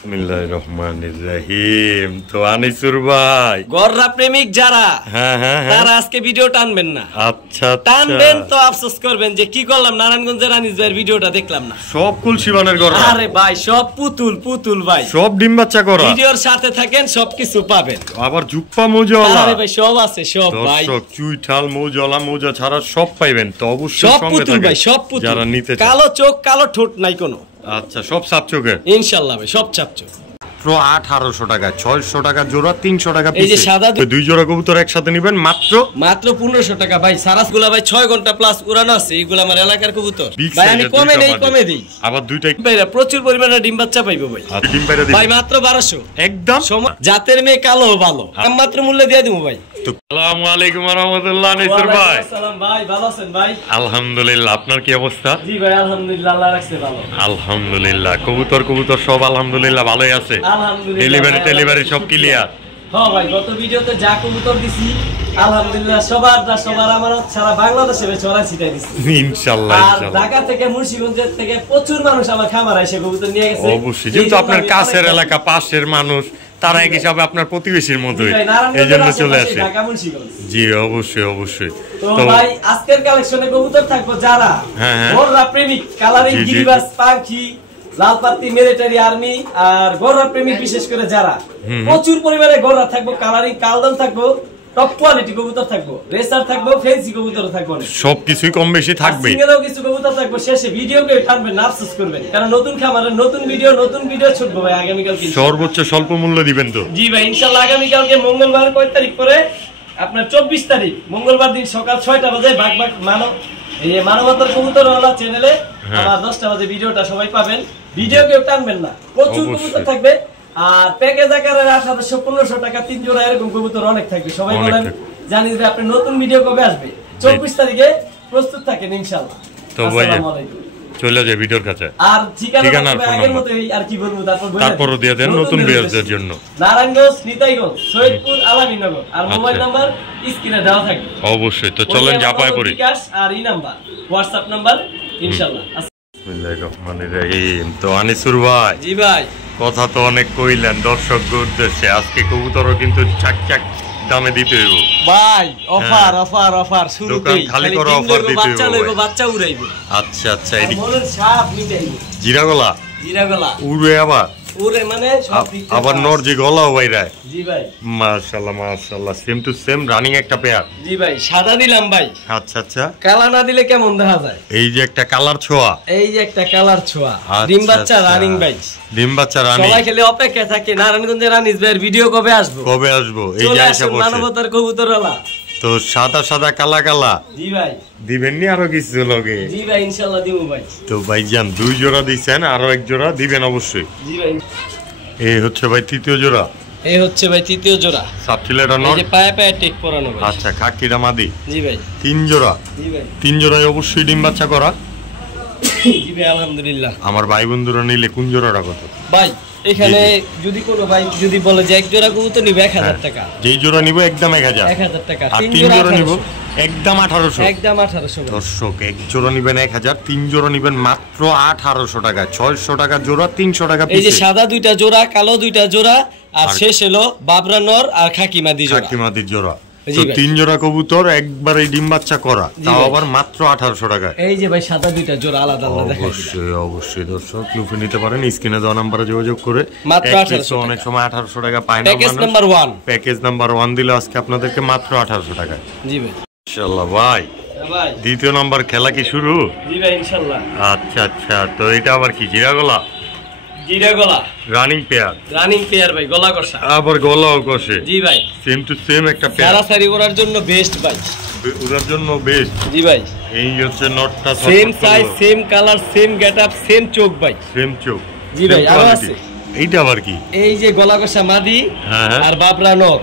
বিসমিল্লাহিররহমানিররহিম। তো আনিসুর ভাই, গররা প্রেমিক যারা তারা আজকে ভিডিও টানবেন না। আচ্ছা টানবেন তো আফসোস করবেন যে কি করলাম, নারায়ণগঞ্জের আনিস ভাইয়ের ভিডিওটা দেখলাম না। সব কুলসিবানের গররা, আরে ভাই সব পুতুল ভাই, সব ডিম বাচ্চা করা। ভিডিওর সাথে থাকেন সবকিছু পাবেন। আবার জুপ্পা মৌজাওয়ালা, আরে ভাই সব আছে সব ভাই, দর্শক চুইঠাল মৌজাওয়ালা মৌজা ছাড়া সব পাইবেন। তো অবশ্যই সব সঙ্গে পুতুল ভাই, থাকেন সব পুতুল। যারা নিতে চান। কালো চোখ কালো ঠোঁট নাই কোনো। আচ্ছা, সব সাপ চোখের ইনশাআল্লাহ ভাই, সব চাপচোখ। 1800 টাকা, 600 টাকা জোড়া, 300 টাকা এই যে পিস। সাদা দুই জোড়া কবুতর একসাথে নেবেন মাত্র 1500 টাকা ভাই। সারাসগুলা ভাই 6 ঘন্টা প্লাস উড়ানো আছে, এগুলো আমার এলাকার কবুতর ভাই। আমি কমে দেই আবার দুইটাই ভাইরা প্রচুর পরিমাণে ডিম বাচ্চা পাইবো ভাই। ডিম পাইরা দিই ভাই মাত্র 1200 একদম। জাতের মেয়ে কালো ভালো, আমি মাত্র মূল্য দিয়ে দিব ভাই। আসসালামু আলাইকুম ওয়া রাহমাতুল্লাহ। আনিসুর ভাই, আসসালাম ভাই, ভালো আছেন ভাই? আলহামদুলিল্লাহ। আপনার কি অবস্থা? জি ভাই আলহামদুলিল্লাহ, আল্লাহ রাখছে ভালো। আলহামদুলিল্লাহ। কবুতর সব আলহামদুলিল্লাহ ভালোই আছে। আলহামদুলিল্লাহ। ডেলিভারি সব ক্লিয়ার? হ্যাঁ ভাই, গত ভিডিওতে যা কবুতর দিছি আলহামদুলিল্লাহ সবার আমার সারা বাংলাদেশে ছড়া ছিটাই দিছি ইনশাআল্লাহ। আর ঢাকা থেকে মুন্সিগঞ্জের থেকে প্রচুর মানুষ আমার খামারে এসে কবুতর নিয়ে গেছে। অবশ্যই, যেহেতু আপনার কাছের এলাকা, পাশের মানুষ, তারা এক হিসাবে আপনার প্রতিবেশীর মতোই, এই জন্য চলে আসে ঢাকা মুন্সিগঞ্জ। জি অবশ্যই। তো ভাই আজকের কালেকশনে কবুতর থাকবো যারা গররা প্রেমিক, কালারিং গিরিবাজ পাখি, লালপাতি মিলিটারি আর্মি আর গররা প্রেমিক, বিশেষ করে যারা প্রচুর পরিমাণে গররা থাকবো, কালারিং কালদম থাকবো, টপ কোয়ালিটি কবুতর থাকবো, রেসার থাকবো, ফেন্সি কবুতর থাকবো, সবকিছুই কম বেশি থাকবে। সিঙ্গেলও কিছু কবুতর থাকবো। শেষে ভিডিওকে টানবেন না, আফসোস করবেন, কারণ নতুন খামারের নতুন ভিডিও ছুটবো ভাই আগামীকাল। সর্বোচ্চ স্বল্প মূল্য দিবেন তো? জি ভাই ইনশাআল্লাহ। আগামীকালকে মঙ্গলবার কয় তারিখ করে? আপনার 24 তারিখ মঙ্গলবার দিন সকাল 6টা বাজে মানবতার কবুতরওয়ালা চ্যানেলে আবার 10টা বাজে ভিডিওটা সবাই পাবেন। ভিডিও কেউ টানবেন না, প্রচুর কবুতর থাকবে। আর প্যাকেজ আকারে 1800-1500 টাকা 3 জোড়া এরকম কবুতর অনেক থাকবে। সবাই বলেন জানিস যে আপনি নতুন ভিডিও কবে আসবে? 24 তারিখে প্রস্তুত থাকেন ইনশাআল্লাহ। তো ভাই চলে যায় ভিডিওর কাছে। আর ঠিকানা আগের মতই, আর কি বলবো তারপরও দিয়ে দেন নতুন ভিউয়ারদের জন্য। নারায়ণগঞ্জ, নিতাইগঞ্জ, সৈয়দপুর, আলামিনগর। আর মোবাইল নাম্বার স্ক্রিনে দেওয়া থাকবে অবশ্যই। তো চলেন জাপায় পড়ি। বিকাশ আর এই নাম্বার হোয়াটসঅ্যাপ নাম্বার ইনশাআল্লাহ। বিসমিল্লাহির রহমানির রহিম। তো আনিসুর ভাই, জি ভাই, কথা তো অনেক কইলেন দর্শক উদ্দেশ্যে, আজকে কবুতরও কিন্তু চাক দামে দিতে হইব ভাই। অফার শুরুতেই খালি করে অফার দিতে হইব। বাচ্চা উড়াইবো। আচ্ছা এই মনের সাপ মিটাইবো। জিরাগলা উড়ে উড়ে মানে সব আবার নর যে গলাও বাইরায়। জি ভাই মাশাআল্লাহ সেম টু সেম রানিং একটা পেয়ার। জি ভাই সাদা দিলাম ভাই। আচ্ছা কালা না দিলে কেমন দেখা যায়? এই যে একটা কালার ছোঁয়া, ডিম বাচ্চা রানিং ভাই। ডিম বাচ্চা রানিং। সবাই খেলে অপেক্ষা থাকে নারায়ণগঞ্জের আনিস ভাইয়ের ভিডিও কবে আসবে। এই যে এসে বসে মানবতার কবুতরওয়ালা। তো সাদা কালা। জি ভাই দিবেন নি আরো কিছু লগে? জি ভাই ইনশাআল্লাহ দিব ভাই। তো ভাইজান 2 জোড়া দিবেন, আরো 1 জোড়া দিবেন অবশ্যই। জি ভাই। এই হচ্ছে ভাই তৃতীয় জোড়া। সাবচিলেটা নট, এই যে পায়ে টেক পরানো ভাই। আচ্ছা খাকিটা মাদি। জি ভাই 3 জোড়া। জি ভাই 3 জোড়ায় অবশ্যই ডিম বাচ্চা করা। জি ভাই আলহামদুলিল্লাহ। আমার ভাই বন্ধুরা নিলে কোন জোড়াটা কত ভাই? এখানে যদি কোনো ভাই যদি বলে যে 1 জোড়া কবুতর নিবে 1000 টাকা, যেই জোড়া নিব একদম 1000 টাকা। আর 3 জোড়া নিব একদম 1800। একদম 1800। দর্শক 1 জোড়া নিবেন 1000, 3 জোড়া নিবেন মাত্র 1800 টাকা। 600 টাকা জোড়া, 300 টাকা পিস। এই যে সাদা 2টা জোড়া, কালো 2টা জোড়া, আর শেষ হলো বাবরা নর আর খাকিমাদি জোড়া। তো 3 জোড়া কবুতর একবারে ডিম বাচ্চা করা, তাও আবার মাত্র 1800 টাকা। এই যে ভাই সাদা 2টা জোড়া আলাদা দেখাই দিলাম। অবশ্যই দর্শক লুফে নিতে পারেন স্ক্রিনে দেওয়া নম্বরে যোগাযোগ করে। মাত্র 1800। অনেক সময় 1800 টাকা পায় না মানুষ। প্যাকেজ নাম্বার 1 দিলে আজকে আপনাদেরকে মাত্র 1800 টাকা। জি ভাই ইনশাআল্লাহ। ভাই দ্বিতীয় নাম্বার খেলা কি শুরু? জি ভাই ইনশাআল্লাহ। আচ্ছা তো এটা আবার কি? জিরাগলা রানিং পেয়ার ভাই, গলা কষা। আবার গলাও কষে। জি ভাই সেম টু সেম একটা পেয়ার। সারাসারি ওড়ার জন্য বেস্ট ভাই। ওড়ার জন্য বেস্ট। জি ভাই এই হচ্ছে নটটা, same size, same colour, same getup, same চোখ ভাই। সেম চোখ। জি ভাই আরো আছে। এইটা আবার কি? এই যে গলা কষা মাদি আর বাবরা নর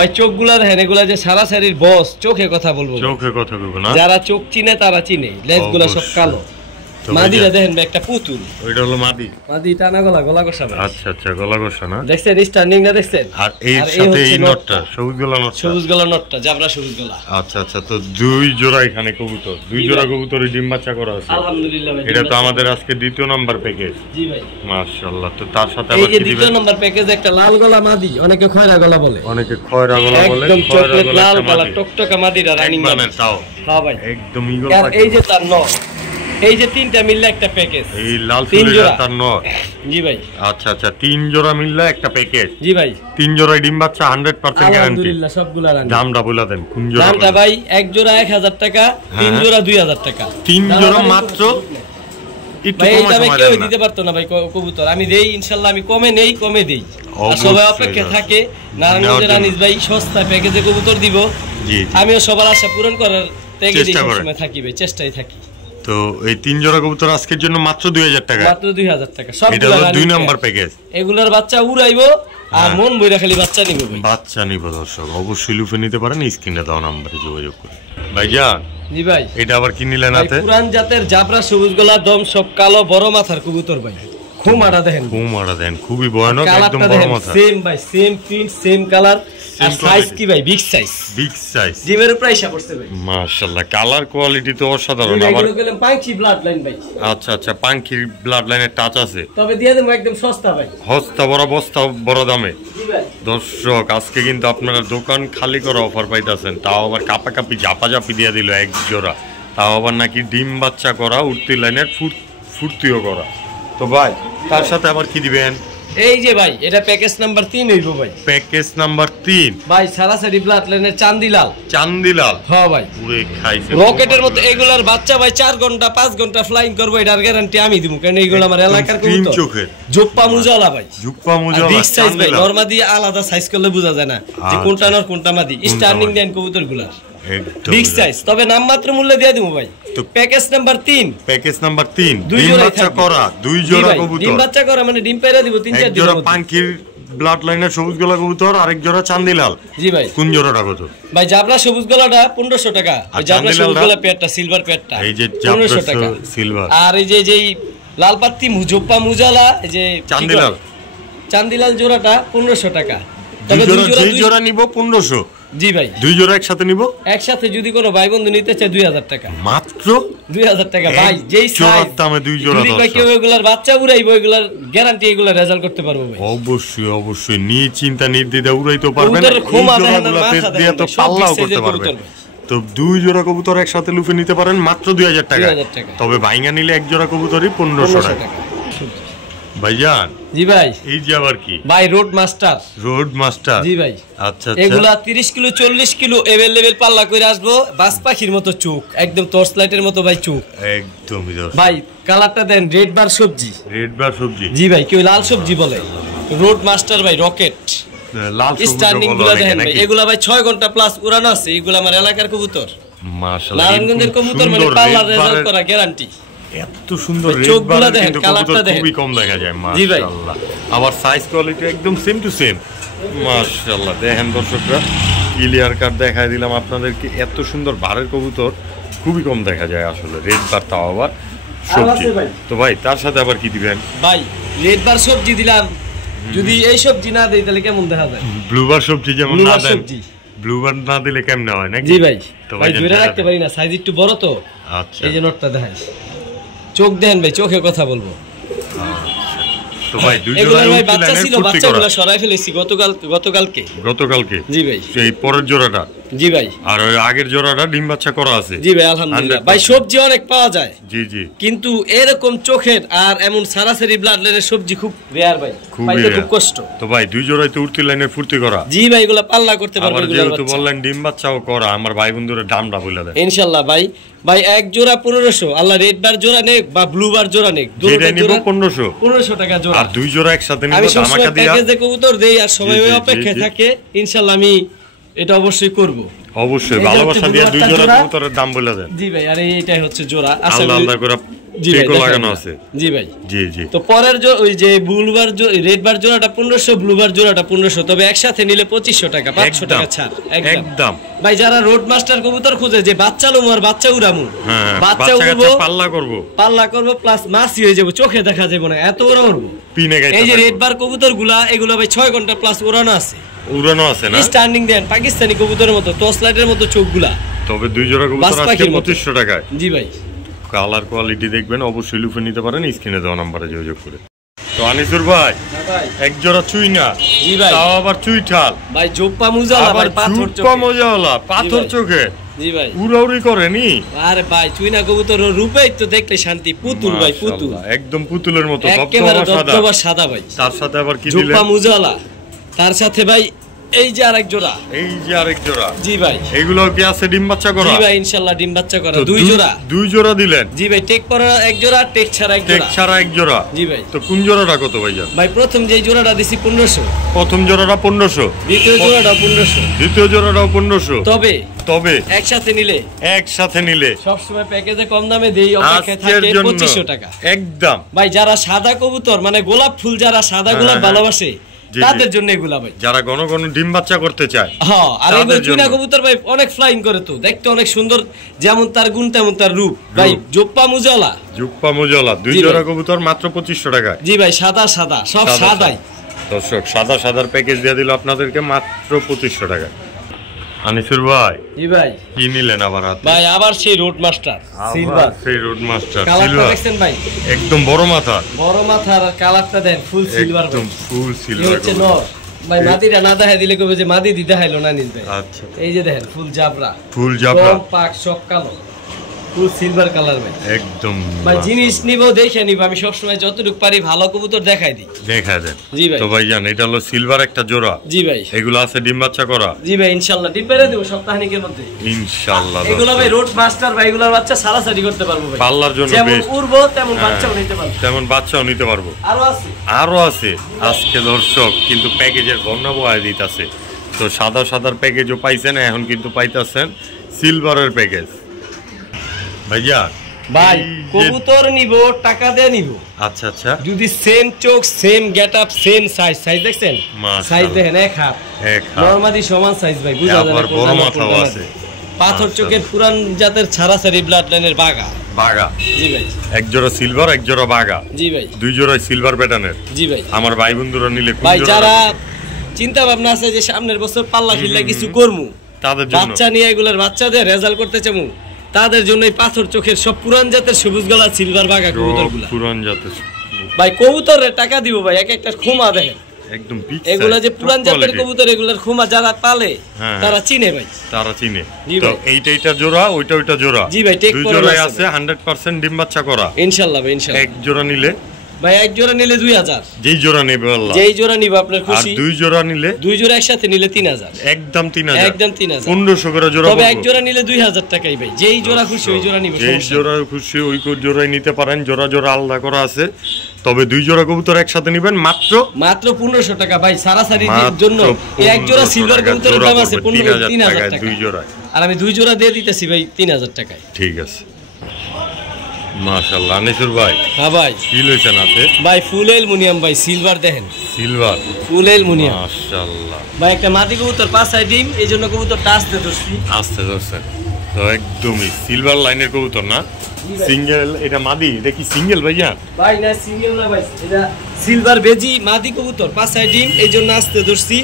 ভাই। চোখগুলা দেখেন, এগুলা যে সারাসারির বস। চোখে কথা বলবো না, যারা চোখ চিনে তারা চিনে। লেজগুলা সব কালো। মাদিরা দেখেন ভাই একটা পুতুল, ওইটা হলো মাদি। মাদি টানা গলা, গলা কষা ভাই। আচ্ছা আচ্ছা, গলা কষা না? দেখছেন স্ট্যান্ডিং না দেখছেন? আর এর সাথে এই নটটা সবুজ গলা, নটটা সবুজ গলা, নটটা জাবরা সবুজ গলা। আচ্ছা আচ্ছা, তো দুই জোড়া এখানে কবুতর, দুই জোড়া কবুতরের ডিম বাচ্চা করা আছে আলহামদুলিল্লাহ ভাই। এটা তো আমাদের আজকে দ্বিতীয় নাম্বার প্যাকেজ। জি ভাই মাশাআল্লাহ। তো তার সাথে আবার কি দিবেন? দ্বিতীয় নাম্বার প্যাকেজে একটা লাল গলা মাদি, অনেকে খয়রা গলা বলে, অনেকে খয়রা গলা বলে, একদম চকলেট লাল গলা টকটকা মাদিরা রানিং মানে তাও। হ্যাঁ ভাই একদম ইগল পাখি। এই যে তার নর, এই যে তিনটা মিললে একটা প্যাকেজ, এই লাল ফুলের তার নর। জি ভাই আচ্ছা আচ্ছা, তিন জোড়া মিললে একটা প্যাকেজ। জি ভাই তিন জোড়া ডিম বাচ্চা 100% গ্যারান্টি। আলহামদুলিল্লাহ সবগুলা রানিং। দামটা বলে দেন কোন জোড়া? দামটা ভাই এক জোড়া 1000 টাকা, তিন জোড়া 2000 টাকা। তিন জোড়া মাত্র। একটু কম দামে কেউ দিতে পারতো না ভাই কবুতর। আমি দেই ইনশাআল্লাহ, আমি কমে নেই, কমে দেই। আর সবাই অপেক্ষা থাকে নারায়ণগঞ্জের আনিস ভাই সস্তা প্যাকেজে কবুতর দিব। জি আমিও সবার আশা পূরণ করার চেষ্টা থাকি ভাই, চেষ্টায় থাকি। তো এই তিন জোড়া কবুতর আজকের জন্য মাত্র 2000 টাকা, মাত্র 2000 টাকা। সব এটা হলো দুই নাম্বার প্যাকেজ। এগুলোর বাচ্চা উড়াইবো আর মন বইরা খালি বাচ্চা নিব ভাই। বাচ্চা নিব দর্শক, অবশ্যই লুফে নিতে পারেন, স্ক্রিনে দেওয়া নম্বরে যোগাযোগ করে। ভাইজান জি ভাই, এটা আবার কি নিলেন হাতে? পুরান জাতের জাবরা সবুজ গলা দম সব কালো বড় মাথার কবুতর ভাই। খুমাটা দেখেন, খুমাটা দেখেন, খুবই ভয়ানক, একদম বড় মাথা। সেম ভাই, সেম প্রিন্ট, সেম কালার। আর সাইজ কি ভাই? Big size, big size. জিমের উপরে আইসা পড়ছে ভাই। মাশাআল্লাহ, কালার কোয়ালিটি তো অসাধারণ। আবার এগুলো পাঙ্কি ব্লাড লাইন ভাই। আচ্ছা আচ্ছা, পাঙ্কির ব্লাড লাইনের টাচ আছে। তবে দিয়ে দেব একদম সস্তা ভাই, হস্তা বড় বস্তা বড় দামে। জি ভাই দর্শক আজকে কিন্তু আপনারা দোকান খালি করে অফার পাইতাছেন, তাও আবার কাপাকাপি ঝাপাঝাপি দিয়ে দিল এক জোড়া, তাও আবার নাকি ডিম বাচ্চা করা, উঠতি লাইনের ফুর্তিও করা। তো ভাই তার সাথে আবার কি দিবেন? এই যে ভাই এটা প্যাকেজ নাম্বার 3 হইব ভাই। প্যাকেজ নাম্বার 3 ভাই সারাসারি ব্লাড লাইনের চান্দিলাল। চান্দিলাল, হ্যাঁ ভাই পুরো খাইছে রকেটের মতো। এগুলার বাচ্চা ভাই 4 ঘন্টা 5 ঘন্টা ফ্লাইং করবে, এটার গ্যারান্টি আমি দিব, কারণ এইগুলো আমার এলাকার কবুতর। জোপ্পা মুজালা ভাই, জোপ্পা মুজালা বিগ সাইজ ভাই। নরমাদি আলাদা সাইজ করলে বোঝা যায় না যে কোনটা নর কোনটা মাদি। স্টার্নিং দেন কবুতরগুলার বিগ সাইজ, তবে নাম মাত্র মূল্য দিয়ে দিব ভাই। তো প্যাকেজ নাম্বার 3, প্যাকেজ নাম্বার 3 ডিম বাচ্চা করা দুই জোড়া কবুতর। ডিম বাচ্চা করা মানে ডিম পেড়া দিব 3-4 জোড়া পাঙ্কির ব্লাড লাইনের সবুজ গলা কবুতর, আরেক জোড়া চান্দিলাল। জি ভাই কোন জোড়াটা কত ভাই? জাবরা সবুজ গলাটা 1500 টাকা, ওই জাবরা সবুজ গলা পেয়ারটা সিলভার পেয়ারটা এই যে 1500 টাকা সিলভার। আর এই যে লাল পাত্তি মুজোপ্পা মুজালা এই যে চান্দিলাল, চান্দিলাল জোড়াটা 1500 টাকা। তবে দুই জোড়া নিব 1500। জি ভাই দুই জোড়া একসাথে নিব, একসাথে যদি কোনো ভাই বন্ধু নিতে চায় 2000 টাকা, মাত্র 2000 টাকা ভাই। যেই সাইজ দামে দুই জোড়া। যদি ভাই কেউ এগুলার বাচ্চা উড়াইবো, এগুলার গ্যারান্টি, এগুলা রেজাল্ট করতে পারবো ভাই। অবশ্যই অবশ্যই, নিয়ে চিন্তা নির্দ্বিধায় উড়াইতে পারবেন, তো পাল্লাও করতে পারবেন। তো দুই জোড়া কবুতর একসাথে লুফে নিতে পারেন মাত্র 2000 টাকা। তবে ভাইঙ্গা নিলে এক জোড়া কবুতরই 1500 টাকা। ভাইজান জি ভাই এই যে আবার কি ভাই? Road master, road master. জি ভাই আচ্ছা আচ্ছা, এগুলা 30 কিলো 40 কিলো अवेलेबल পাল্লা করে আসবো। বাস পাখির মতো চোখ, একদম টর্চ লাইটের মতো ভাই চোখ, একদমই ভাই। কালারটা দেন রেড বার সবজি, রেড বার সবজি। জি ভাই কেউ লাল সবজি বলে। রোড মাস্টার ভাই, রকেট লাল স্টার্নিং গুলো দেখেন ভাই। এগুলা ভাই 6 ঘন্টা প্লাস উড়ানো আছে। এগুলা আমার এলাকার কবুতর, মাশাআল্লাহ। নারায়ণগঞ্জের কবুতর মানে পাল্লার রেজাল্ট করা গ্যারান্টি। এত সুন্দর চোখগুলো দেখেন, কালারটা দেখেন, খুবই কম দেখা যায় মাশাআল্লাহ। আবার সাইজ কোয়ালিটি একদম সেম টু সেম মাশাআল্লাহ। দেখেন দর্শকরা, ক্লিয়ার কাট দেখাই দিলাম আপনাদেরকে। এত সুন্দর বারের কবুতর খুবই কম দেখা যায় আসলে। রেড বার তাও আবার সবজি। তো ভাই তার সাথে আবার কি দিবেন? ভাই রেড বার সবজি দিলাম, যদি এই সবজি না দেই তাহলে কেমন দেখা যায়? ব্লু বার সবজি যেমন না দেন, ব্লু বার না দিলে কেমন হয় নাকি? জি ভাই, তো ভাই ধরে রাখতে পারি না, সাইজ একটু বড় তো। আচ্ছা, এই যে নটটা দেখাই, চোখ দেন ভাই, চোখে কথা বলবো। তো ভাই দুই জোড়া ভাই বাচ্চা ছিল, বাচ্চাগুলো সরাই ফেলেছি গতকালকে। জি ভাই এই পরের জোড়াটা। জি ভাই, আর ওই আগের জোড়াটা ডিম বাচ্চা করা আছে। জি ভাই আলহামদুলিল্লাহ। ভাই সবজি অনেক পাওয়া যায়, জি জি, কিন্তু এরকম চোখের আর এমন সারাসারি ব্লাড লাইনের সবজি খুব রেয়ার ভাই, পাইতে খুব কষ্ট। তো ভাই দুই জোড়াই তো উঠতি লাইনের ফুর্তি করা। জি ভাই এগুলা পাল্লা করতে পারবে। যেহেতু বললেন ডিম বাচ্চাও করা, আমার ভাই বন্ধুরা দামটা বলে দেন ইনশাআল্লাহ। ভাই ভাই এক জোড়া 1500, আল্লাহ রেড বার জোড়া নেক বা ব্লু বার জোড়া নেক, দুটোই নিব 1500 টাকা জোড়া। আর দুই জোড়া একসাথে নিব, ধামাকা দিয়া প্যাকেজে কবুতর দেই, আর সবাই অপেক্ষায় থাকে। ইনশাআল্লাহ আমি এটা অবশ্যই করব। অবশ্যই ভালোবাসা দিয়ে দুই জোড়া কবুতরের দাম বলে দেন। জি ভাই, আর এইটাই হচ্ছে জোড়া। আলাদা আলাদা করে টেকও লাগানো আছে। জি ভাই, জি জি। তো পরের ওই যে ব্লুবার রেড বার জোড়াটা 1500, ব্লুবার জোড়াটা 1500, তবে একসাথে নিলে 2500 টাকা, 500 টাকা ছাড় একদম। ভাই যারা রোড মাস্টার কবুতর খুঁজে যে বাচ্চা লমু আর বাচ্চা উড়ামু, বাচ্চা উড়বো, পাল্লা করব প্লাস মাসি হয়ে যাবো, চোখে দেখা যাবে না, এত বড় উড়বো। এই যে রেড বার কবুতর গুলা, এগুলো ভাই 6 ঘন্টা প্লাস উড়ানো আছে না, স্ট্যান্ডিং দেন পাকিস্তানি কবুতরের মতো, টস লাইটের মতো চোখগুলা। তবে 2 জোড়া কবুতর আজকে 2500 টাকায়। জি ভাই, কালার কোয়ালিটি দেখবেন, অবশ্যই লুফে নিতে পারেন স্ক্রিনে দেওয়া নম্বরে যোগাযোগ করে। তো আনিসুর ভাই, এক জোড়া চুই না, জি ভাই, তাও আবার চুইঠাল ভাই, জোপ্পা মুজালা ভাই, পাথর চোখে, জোপ্পা মুজালা পাথর চোখে, জি ভাই, উড়াউড়ি করেনি। আরে ভাই চুইনা কবুতর রূপেই তো দেখলে শান্তি, পুতুল ভাই, পুতুল একদম পুতুলের মতো, একেবারে দবদবা সাদা ভাই। তার সাথে আবার কি দিলেন? জোপ্পা মুজালা, তার সাথে ভাই এই যে আরেক জোড়া, জি ভাই, এগুলো কি আছে ডিম বাচ্চা করা? জি ভাই, ইনশাআল্লাহ ডিম বাচ্চা করা, 2 জোড়া দিলেন। জি ভাই, টেক করা এক জোড়া, টেক ছাড়া এক জোড়া। জি ভাই। তো কোন জোড়াটা কত ভাইজান? ভাই প্রথম যে জোড়াটা দিছি 1500, প্রথম জোড়াটা 1500, দ্বিতীয় জোড়াটা 1500, দ্বিতীয় জোড়াটাও 1500। তবে একসাথে নিলে সব সময় প্যাকেজে কম দামে দেই, অপেক্ষায় থাকে 2500 টাকা একদম। ভাই যারা সাদা কবুতর মানে গোলাপ ফুল, যারা সাদা গোলাপ ভালোবাসে তাদের জন্য এগুলা ভাই, যারা ঘন ঘন ডিম বাচ্চা করতে চায়। হ্যাঁ, আর এগুলো চুনা কবুতর ভাই অনেক ফ্লাইং করে, তো দেখতে অনেক সুন্দর, যেমন তার গুণ তেমন তার রূপ ভাই। জোপ্পা মুজালা 2 জোড়া কবুতর মাত্র 2500 টাকা। জি ভাই, সাদা সব সাদাই। দর্শক, সাদার প্যাকেজ দিয়ে দিল আপনাদেরকে মাত্র 2500 টাকা। আনিসুর ভাই, জি ভাই, কি নিলেন আবার হাতে? ভাই আবার সেই রোড মাস্টার সিলভার, কালারটা দেখছেন ভাই, একদম বড় মাথার কালারটা দেন, ফুল সিলভার, একদম ফুল সিলভার হচ্ছে নর ভাই। মাদিটা না দেখাই দিলে কবে যে মাদি দিতে হাইলো না নিজ ভাই। আচ্ছা, এই যে দেখেন ফুল জাবরা, পাক সব কালো, ফুল সিলভার কালার ভাই, একদম ভাই। জিনিস নিব দেখে নিব, আমি সব সময় যতটুকু পারি ভালো কবুতর দেখাই দিই, দেন। জি ভাই। তো ভাইজান, এটা হলো সিলভার একটা জোড়া। জি ভাই, এগুলো আছে ডিম বাচ্চা করা। জি ভাই, ইনশাআল্লাহ ডিম পেরে দেব সপ্তাহখানেকের মধ্যে, ইনশাআল্লাহ। এগুলো ভাই রোড মাস্টার ভাই, এগুলোর বাচ্চা সারাসারি করতে পারবো ভাই, পাল্লার জন্য যেমন উড়বো তেমন বাচ্চাও নিতে পারবো, আরো আছে। আজকে দর্শক কিন্তু প্যাকেজের বর্ণনা বহায় দিতেছে। তো সাদার প্যাকেজও পাইছেন, এখন কিন্তু পাইতেছেন সিলভারের প্যাকেজ। ভাইয়া ভাই কবুতর নিব, টাকা দিয়ে নিব। আচ্ছা, যদি সেম চোখ, সেম গেটআপ, সেম সাইজ দেখছেন, সাইজ দেখেন এক হাত, নরমালি সমান সাইজ ভাই, বুঝা যায় না, বড় মাথাও আছে, পাথর চোখের পুরান জাতের ছাড়াছাড়ি ব্লাড লাইনের বাগা। জি ভাই, এক জোড়া সিলভার, এক জোড়া বাগা। জি ভাই, 2 জোড়া সিলভার প্যাটার্নের। জি ভাই, আমার ভাই বন্ধুরা নিলে ভাই যারা চিন্তা ভাবনা আছে যে সামনের বছর পাল্লা খিল্লা কিছু করমু, তাদের জন্য বাচ্চা নিয়ে এগুলার বাচ্চাদের রেজাল্ট করতে চামু, তাদের জন্য এই পাথর চোখের সব পুরান জাতের সবুজ গলা সিলভার বাগা কবুতরগুলা, পুরান জাতের ভাই। কবুতরের টাকা দিব ভাই, এক একটা খুমা দেখেন, একদম বিগ সাইজ। এগুলা যে পুরান জাতের কবুতর, এগুলার খুমা যারা পালে তারা চিনে ভাই, তারা চিনে। তো এইটা জোড়া, ওইটা জোড়া। জি ভাই, টেক জোড়াই আছে 100% ডিম বাচ্চা করা, ইনশাআল্লাহ ভাই, ইনশাআল্লাহ। এক জোড়া নিলে ভাই, এক জোড়া নিলে 2000, যেই জোড়া নেবে আল্লাহ, যেই জোড়া নিবে আপনার খুশি। আর 2 জোড়া নিলে, 2 জোড়া একসাথে নিলে 3000, একদম 3000, একদম 3000, 1500 করে জোড়া। তবে এক জোড়া নিলে 2000 টাকাই ভাই, যেই জোড়া খুশি ওই জোড়া নিবে, যেই জোড়া খুশি ওই জোড়াই নিতে পারেন, জোড়া আলাদা করা আছে। তবে 2 জোড়া কবুতর একসাথে নেবেন মাত্র 1500 টাকা ভাই, সারাসারির জন্য। এই এক জোড়া সিলভার কবুতরের দাম আছে 3000 টাকা 2 জোড়া, আর আমি 2 জোড়া দিয়ে দিতেছি ভাই 3000 টাকায়। ঠিক আছে, মাশাআল্লাহ। আনিসুর ভাই, হ্যাঁ ভাই, কি লইছেন আছে ভাই? ফুল অ্যালুমিনিয়াম ভাই, সিলভার দেখেন, সিলভার ফুল অ্যালুমিনিয়াম, মাশাআল্লাহ ভাই। একটা মাদি কবুতর, 5 ডিম, এইজন্য কবুতরটা আসতে ধরছেন। তো একদমই সিলভার লাইনের কবুতর না, সিঙ্গেল। এটা মাদি, এটা কি সিঙ্গেল ভাইয়া? ভাই না, সিঙ্গেল না ভাই, এটা সিলভার বেজি মাদি কবুতর, 5 ডিম, এইজন্য আসতে ধরছি।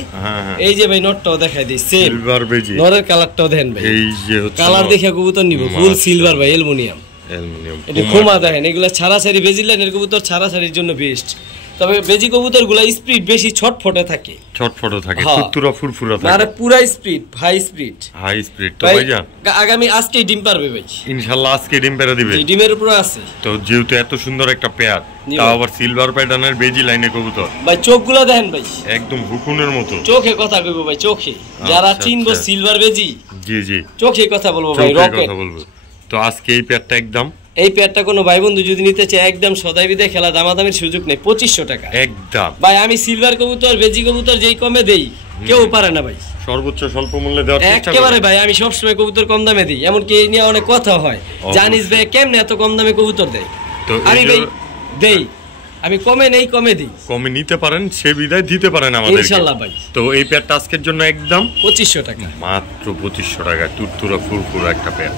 এই যে ভাই নটটাও দেখাই দিই, সিলভার বেজি, নরের কালারটাও দেন ভাই, এই যে হচ্ছে কালার দেখে কবুতর নিব, ফুল সিলভার ভাই, অ্যালুমিনিয়াম। এটা খোমা দেখেন, এগুলা ছাড়াছাড়ি বেজি লাইনের কবুতর, ছাড়াছাড়ির জন্য বেস্ট। তবে বেজি কবুতর গুলা স্পিড বেশি, ছটফটে থাকে, ফুরফুরা ফুরফুরা থাকে, মানে পুরা স্পিড, হাই স্পিড। তো ভাইজান আগামী আজকেই ডিম পারবে ভাই, ইনশাআল্লাহ আজকে ডিম পেরে দিবে, ডিমের উপরে আছে। তো যেহেতু এত সুন্দর একটা পেয়ার, তাও আবার সিলভার প্যাটার্নের বেজি লাইনের কবুতর ভাই, চোখগুলো দেখেন ভাই, একদম হুকুনের মতো। চোখে কথা কইবো ভাই, চোখে যারা চিনবো সিলভার বেজি, জি জি, চোখে কথা বলবো ভাই, রকেট কথা বলবো। তো আজকে এই পেয়ারটা একদম, এই পেয়ারটা কোনো ভাই বন্ধু যদি নিতে চায়, একদম সদাই বিদায় খেলা, দামাদামির সুযোগ নেই, 2500 টাকা একদম ভাই। আমি সিলভার কবুতর, বেজি কবুতর যেই কমে দেই, কেউ পারে না ভাই, সর্বোচ্চ স্বল্প মূল্যে দেওয়ার চেষ্টা করি একেবারে ভাই। আমি সব সময় কবুতর কম দামে দিই, এমন কি এই নিয়ে অনেক কথা হয়, জানিস ভাই কেমনে এত কম দামে কবুতর দেয়। তো আমি ভাই দেই, আমি কমে নেই, কমে দিই, কমে নিতে পারেন, সে বিদায় দিতে পারেন আমাদের ইনশাআল্লাহ ভাই। তো এই পেয়ারটা আজকের জন্য একদম 2500 টাকা, মাত্র 2500 টাকা, তুরতুরা ফুরফুরা একটা পেয়ার।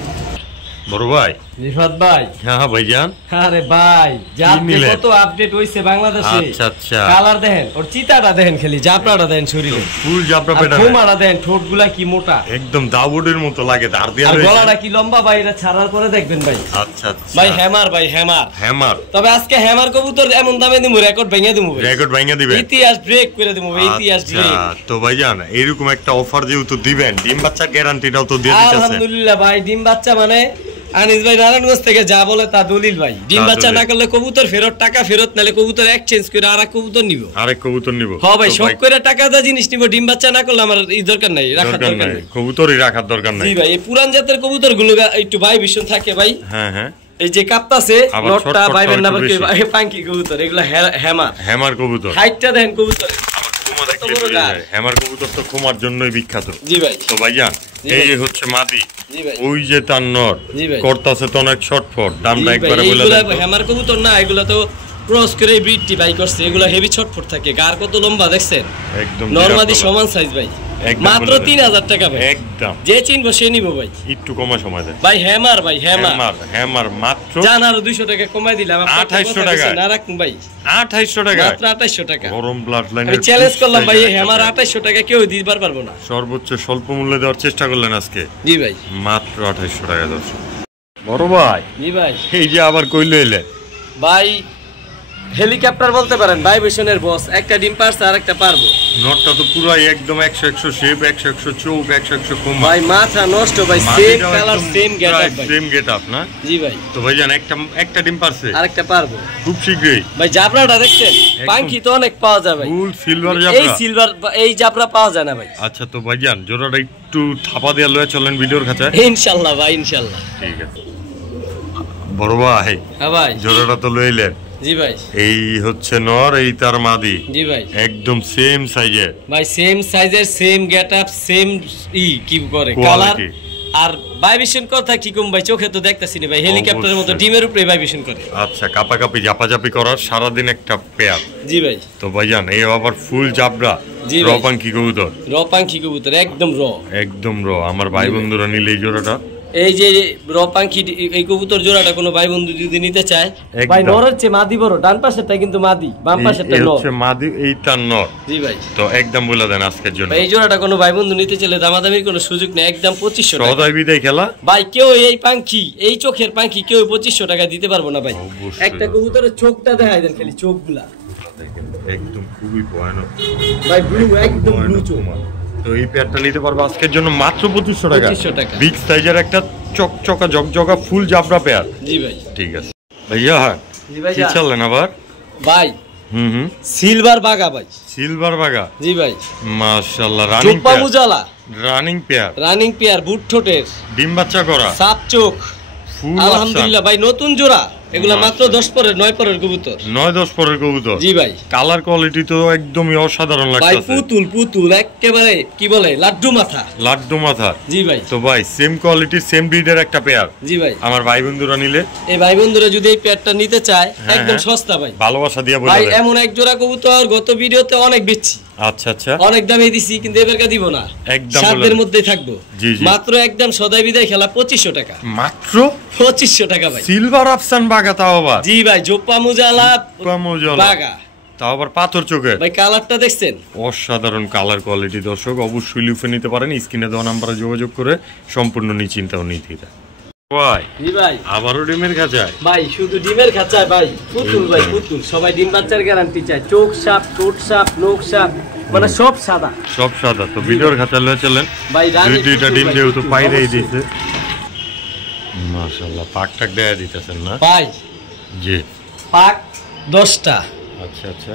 বড় ভাই রিফাত ভাই। হ্যাঁ ভাইজান। আরে ভাই জাতে কত আপডেট হইছে বাংলাদেশে। আচ্ছা আচ্ছা, কালার দেখেন, ওর চিতাটা দেখেন, খালি জাপড়াটা দেখেন, শরীরে ফুল জাপড়া পেটা, আর ঘুমাটা দেখেন, ঠোঁটগুলা কি মোটা, একদম দাউদের মতো লাগে, দাঁড় দিয়ে, আর গলাটা কি লম্বা ভাই, এটা ছাড়ার পরে দেখবেন ভাই। আচ্ছা আচ্ছা ভাই হ্যামার, ভাই হ্যামার, হ্যামার। তবে আজকে হ্যামার কবুতর এমন দামে দিমু, রেকর্ড ভেঙে দিমু, রেকর্ড ভেঙে দিবেন, ইতিহাস ব্রেক করে দিমু, ইতিহাস ব্রেক। তো ভাইজান এরকম একটা অফার যেহেতু দিবেন, ডিম বাচ্চা গ্যারান্টিটাও তো দিয়ে দিতেছেন। আলহামদুলিল্লাহ ভাই, ডিম বাচ্চা মানে আনিস ভাই নারায়ণগঞ্জ থেকে যা বলে তা দলিল ভাই। ডিম বাচ্চা না করলে কবুতর ফেরত, টাকা ফেরত, নালে কবুতর এক্সচেঞ্জ করে আরেক কবুতর নিব, আরেক কবুতর নিব। হ্যাঁ ভাই, শখ করে টাকা দা জিনিস নিব, ডিম বাচ্চা না করলে আমার এই দরকার নাই, রাখার দরকার নাই, কবুতরই রাখার দরকার নাই। জি ভাই, এই পুরান জাতের কবুতর গুলো একটু ভাই ভীষণ থাকে ভাই। হ্যাঁ হ্যাঁ, এই যে কাপ্তাছে নটটা ভাইবেন না ভাই, পাঙ্কি কবুতর এগুলা হ্যামার, হ্যামার কবুতর, হাইটটা দেখেন কবুতর, হ্যামার কবুতর তো খোমার জন্যই বিখ্যাত। জি ভাই। তো ভাইজান এই হচ্ছে মাদি, জি ভাই, ওই যে তার নর করতাছে তো অনেক ছটফট, দামটা একবারে বলে দেন। এগুলা হ্যামার কবুতর না, এগুলা তো ক্রস করে ব্রিডটি বাই করছে, এগুলা হেভি ছটফট থাকে, গার কত লম্বা দেখছেন, একদম নরমালি সমান সাইজ ভাই, মাত্র 3000 টাকা ভাই, একদম যে চিনবো সে নিব ভাই, একটু কমা সময় দেন ভাই। হ্যামার ভাই, হ্যামার মাত্র জান, আর 200 টাকা কমাই দিলাম, 2800 টাকা না রাখুন ভাই, 2800 টাকা, মাত্র 2800 টাকা। গরম ব্লাড লাইনের আমি চ্যালেঞ্জ করলাম ভাই, হ্যামার 2800 টাকা কেউ দিবার পারবো না, সর্বোচ্চ স্বল্প মূল্যে দেওয়ার চেষ্টা করলেন আজকে। জি ভাই, মাত্র 2800 টাকা দর্শক। বড় ভাই, জি ভাই, এই যে আবার কইলো এলে ভাই, হেলিকপ্টার বলতে পারেন, ভাইব্রেশনের বস, একটা ডিম পারছে আর একটা পারবো, নটটা তো পুরাই একদম 100 শেপ, 100 চোখ, 100 কোম ভাই, মাথা নষ্ট ভাই, সেম কালার সেম গেটআপ ভাই, সেম গেটআপ না? জি ভাই। তো ভাই জান একটা ডিম পারছে, আরেকটা পারবো খুব শীঘ্রই ভাই। জাবরাটা দেখছেন, পাঙ্কি তো অনেক পাওয়া যায় ভাই, ফুল সিলভার জাবরা, এই সিলভার এই জাবরা পাওয়া যায় না ভাই। আচ্ছা, তো ভাই জান জোড়াটা একটু থাপা দিয়ে লয়ে চলেন ভিডিওর কাছে, ইনশাআল্লাহ ভাই, ইনশাআল্লাহ। ঠিক আছে বড় ভাই। হ্যাঁ ভাই, জোড়াটা তো লইলেন। জি ভাই, এই হচ্ছে নর, এই তার মাদি। জি ভাই, একদম সেম সাইজের ভাই, সেম সাইজের, সেম গেটআপ, সেম কি করে কালার, আর ভাইব্রেশন কথা কি কম ভাই, চোখে তো দেখতাছি না ভাই, হেলিকপ্টারের মতো ডিমের উপরে ভাইব্রেশন করে। আচ্ছা, কাপাকাপি জাপাজাপি করার সারাদিন একটা পেয়ার। জি ভাই। তো ভাইজান এই আবার ফুল জাবরা, র পাঙ্কি কবুতর, র পাঙ্কি কবুতর, একদম র, একদম র। আমার ভাই বন্ধুরা নিলে এই জোড়াটা, এই যে র পাঙ্কি এই কবুতর জোড়াটা কোনো ভাই বন্ধু যদি নিতে চায় ভাই, নরের চেয়ে মাদি বড়, ডান পাশেরটা কিন্তু মাদি, বাম পাশেরটা নর, হচ্ছে মাদি, এই তার নর। জি ভাই। তো একদম বলে দেন আজকের জন্য, এই জোড়াটা কোনো ভাই বন্ধু নিতে চাইলে দামাদামির কোনো সুযোগ নেই, একদম 2500 টাকা। সদাই বিদায় খেলা ভাই, কেউ এই পাঙ্কি, এই চোখের পাঙ্কি কেউ 2500 টাকা দিতে পারবো না ভাই। একটা কবুতরের চোখটা দেখাই দেন, খালি চোখগুলা একদম খুবই ভয়ানক ভাই, ব্লু, একদম ব্লু চোখ। তো এই পেয়ারটা নিতে পারবো আজকের জন্য মাত্র 2500 টাকা। 2500 টাকা, বিগ সাইজের একটা চকচকা জকজকা ফুল জাবরা পেয়ার। জি ভাই। ঠিক আছে ভাইয়া, জি ভাই, কি চললেন আবার ভাই? সিলভার বাগা ভাই, সিলভার বাগা, জি ভাই, মাশাআল্লাহ। রানিং পেয়ার, মুজালা রানিং পেয়ার, বুট ঠোঁটের, ডিম বাচ্চা করা, সাপ চোখ, আলহামদুলিল্লাহ ভাই, নতুন জোড়া, এগুলা মাত্র 10 পরের 9 পরের কবুতর, 9-10 পরের কবুতর। জি ভাই। কালার কোয়ালিটি তো একদমই অসাধারণ লাগছে ভাই, পুতুল একেবারে কি বলে, লাড্ডু মাথা। জি ভাই। তো ভাই সেম কোয়ালিটি সেম ব্রিডের একটা পেয়ার। জি ভাই। আমার ভাই বন্ধুরা নিলে, এই ভাই বন্ধুরা যদি এই পেয়ারটা নিতে চায়, একদম সস্তা ভাই, ভালোবাসা দিয়ে বলে ভাই, এমন এক জোড়া কবুতর গত ভিডিওতে অনেক বেচছি। আচ্ছা আচ্ছা, অনেক দামে দিছি, কিন্তু এবারকা দিব না, একদম সাধ্যের মধ্যেই থাকবো। জি জি, মাত্র একদম সদাই বিদায় খেলা 2500 টাকা, মাত্র 2500 টাকা ভাই। সিলভার আফসান বাগা, তাও আবার, জি ভাই, জোপা মুজালা বাগা, তাও আবার পাথর চোখে ভাই। কালারটা দেখছেন, অসাধারণ কালার কোয়ালিটি। দর্শক অবশ্যই লিফে নিতে পারেন, স্ক্রিনে দেওয়া নাম্বারে যোগাযোগ করে সম্পূর্ণ নিশ্চিন্তা ও নির্দ্বিধায়। ভাই, জি ভাই, আবারও ডিমের খাঁচায় ভাই, শুধু ডিমের খাঁচায় ভাই, পুতুল ভাই, পুতুল। সবাই ডিম বাচ্চার গ্যারান্টি চায়, চোখ সাপ, ঠোঁট সাপ, নখ সাপ, মানে সব সাদা, সব সাদা। তো ভিডিওর খাঁচা লয়ে চলেন ভাই, দুইটা ডিম যেহেতু পাইরেই দিয়েছে, মাশাআল্লাহ। পাক টাক দেয়া দিতেছেন না ভাই? জি, পাক 10টা। আচ্ছা আচ্ছা,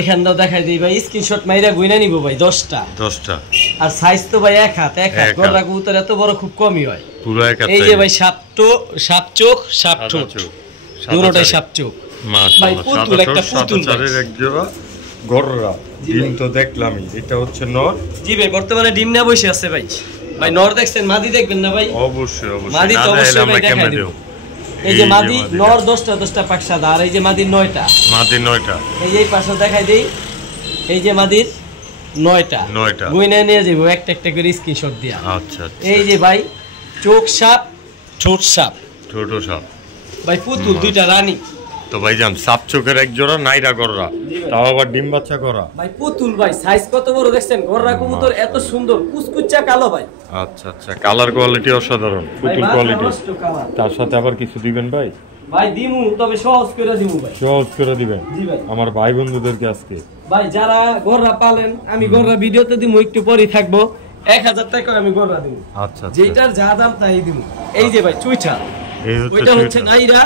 এখানটাও দেখাই দিই ভাই, স্ক্রিনশট মাইরা গুইনা নিব ভাই, 10টা। আর সাইজ তো ভাই এক হাত, গড়া কবুতর এত বড় খুব কমই হয়, পুরো এক হাত। এই যে ভাই, সাপ চোখ, সাপ ঠোঁট, দুটোটাই সাপ চোখ, মাশাআল্লাহ। পুতুল, একটা পুতুল চারের এক জোড়া গররা ডিম তো দেখলামই। এটা হচ্ছে নর। জি ভাই, বর্তমানে ডিম না বসে আছে ভাই। ভাই নর দেখছেন, মাদি দেখবেন না ভাই? অবশ্যই মাদি তো অবশ্যই ভাই দেখাই দেব। এই যে মাদি নর 10টা পাক সাদা, আর এই যে মাদির 9টা। মাদির 9টা। এই যে পাশে দেখাই দেই, এই যে মাদির 9টা। গুইনা নিয়ে যাবো একটা একটা করে স্ক্রিনশট দিয়া। আচ্ছা আচ্ছা। এই যে ভাই চোখ সাপ, ছোট সাপ, ছোট সাপ ভাই পুতুল দুইটা রানী। তো ভাইজান সাপ চোখের এক জোড়া নাইরা গররা, তাও আবার ডিম বাচ্চা করা ভাই পুতুল ভাই সাইজ কত বড় দেখছেন, গররা কবুতর এত সুন্দর কুচকুচা কালো ভাই। আচ্ছা আচ্ছা, কালার কোয়ালিটি অসাধারণ, পুতুল কোয়ালিটি। তার সাথে আবার কিছু দিবেন ভাই? ভাই দিমু, তবে সহজ করে দিমু ভাই। সহজ করে দিবেন আমার ভাই বন্ধুদেরকে আজকে। ভাই যারা গররা পালেন, আমি গররা ভিডিওতে দিমু, একটু পরেই থাকবো। 1000 টাকা আমি গররা দিমু। আচ্ছা, যেটার যা দাম তাই দিমু। এই যে ভাই চুইঠা, ওইটা হচ্ছে নাইরা,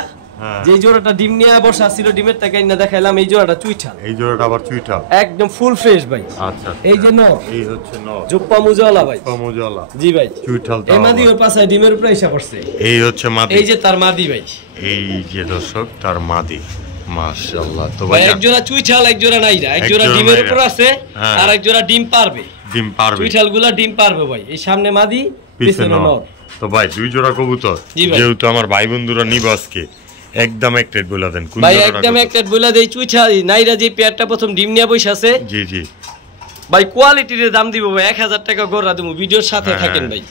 যে জোড়াটা ডিম নিয়ে বসা ছিল, ডিমের টাকা না দেখাইলাম, এই জোড়াটা চুইঠা। এই জোড়াটা আবার চুইঠা, একদম ফুল ফ্রেশ ভাই। আচ্ছা, এই যে নর, এই হচ্ছে নর, জুপ্পা মুজালা ভাই, জুপ্পা মুজালা। জি ভাই, চুইঠাল। এই মাদি ওর পাশে ডিমের উপরে এসে পড়ছে। এই হচ্ছে মাদি, এই যে তার মাদি ভাই, এই যে দর্শক তার মাদি। মাশাআল্লাহ। তো ভাই এক জোড়া চুইঠাল, এক জোড়া নাইরা, এক জোড়া ডিমের উপর আছে, আর এক জোড়া ডিম পারবে। চুইঠালগুলা ডিম পারবে ভাই। এই সামনে মাদি, পিছনে নর। তো ভাই দুই জোড়া কবুতর, যেহেতু আমার ভাই বন্ধুরা নিব আজকে, একদম এক রেট বলে দেন। ভাই একদম এক রেট বলে দেই। চুইঠা নাইরা যে পেয়ারটা প্রথম ডিম নিয়ে বসে আছে, জি জি ভাই কোয়ালিটির দাম দিব ভাই 1000 টাকা গড়া দেবো, ভিডিওর সাথে থাকেন ভাই।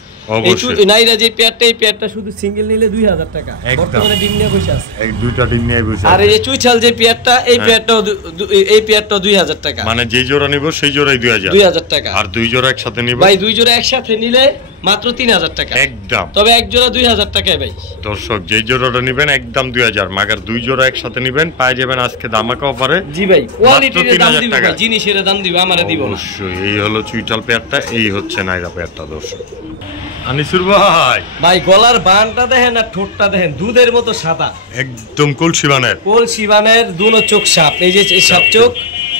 এই নাইরা যে পেয়ারটা, এই পেয়ারটা শুধু সিঙ্গেল নিলে 2000 টাকা, বর্তমানে ডিম নিয়ে বসে আছে। এক দুইটা ডিম নিয়ে বসে আছে। আর এই চুইঠাল যে পেয়ারটা, এই পেয়ারটা 2000 টাকা। মানে যে জোড়া নিব সেই জোড়াই 2000 টাকা। আর দুই জোড়া একসাথে নিব ভাই, দুই জোড়া একসাথে নিলে মাত্র 3000 টাকা একদম। তবে এক জোড়া 2000 টাকায় ভাই। দর্শক যে জোড়াটা নেবেন একদম 2000, মাগার দুই জোড়া একসাথে নেবেন পাই যাবেন আজকে ধামাকা অফারে। জি ভাই, কোয়ালিটির দাম দিব ভাই, জিনিসের দাম দিব, আমারে দিব না। অবশ্যই। এই হলো চুইঠাল পেয়ারটা, এই হচ্ছে নাইরা পেয়ারটা। দর্শক আনিসুর ভাই, ভাই গলার বানটা দেখেন আর ঠোঁটটা দেখেন, দুধের মতো সাদা, একদম কলসিবানের। কলসিবানের দুনো চোখ সাপ। এই যে সাপ চোখ,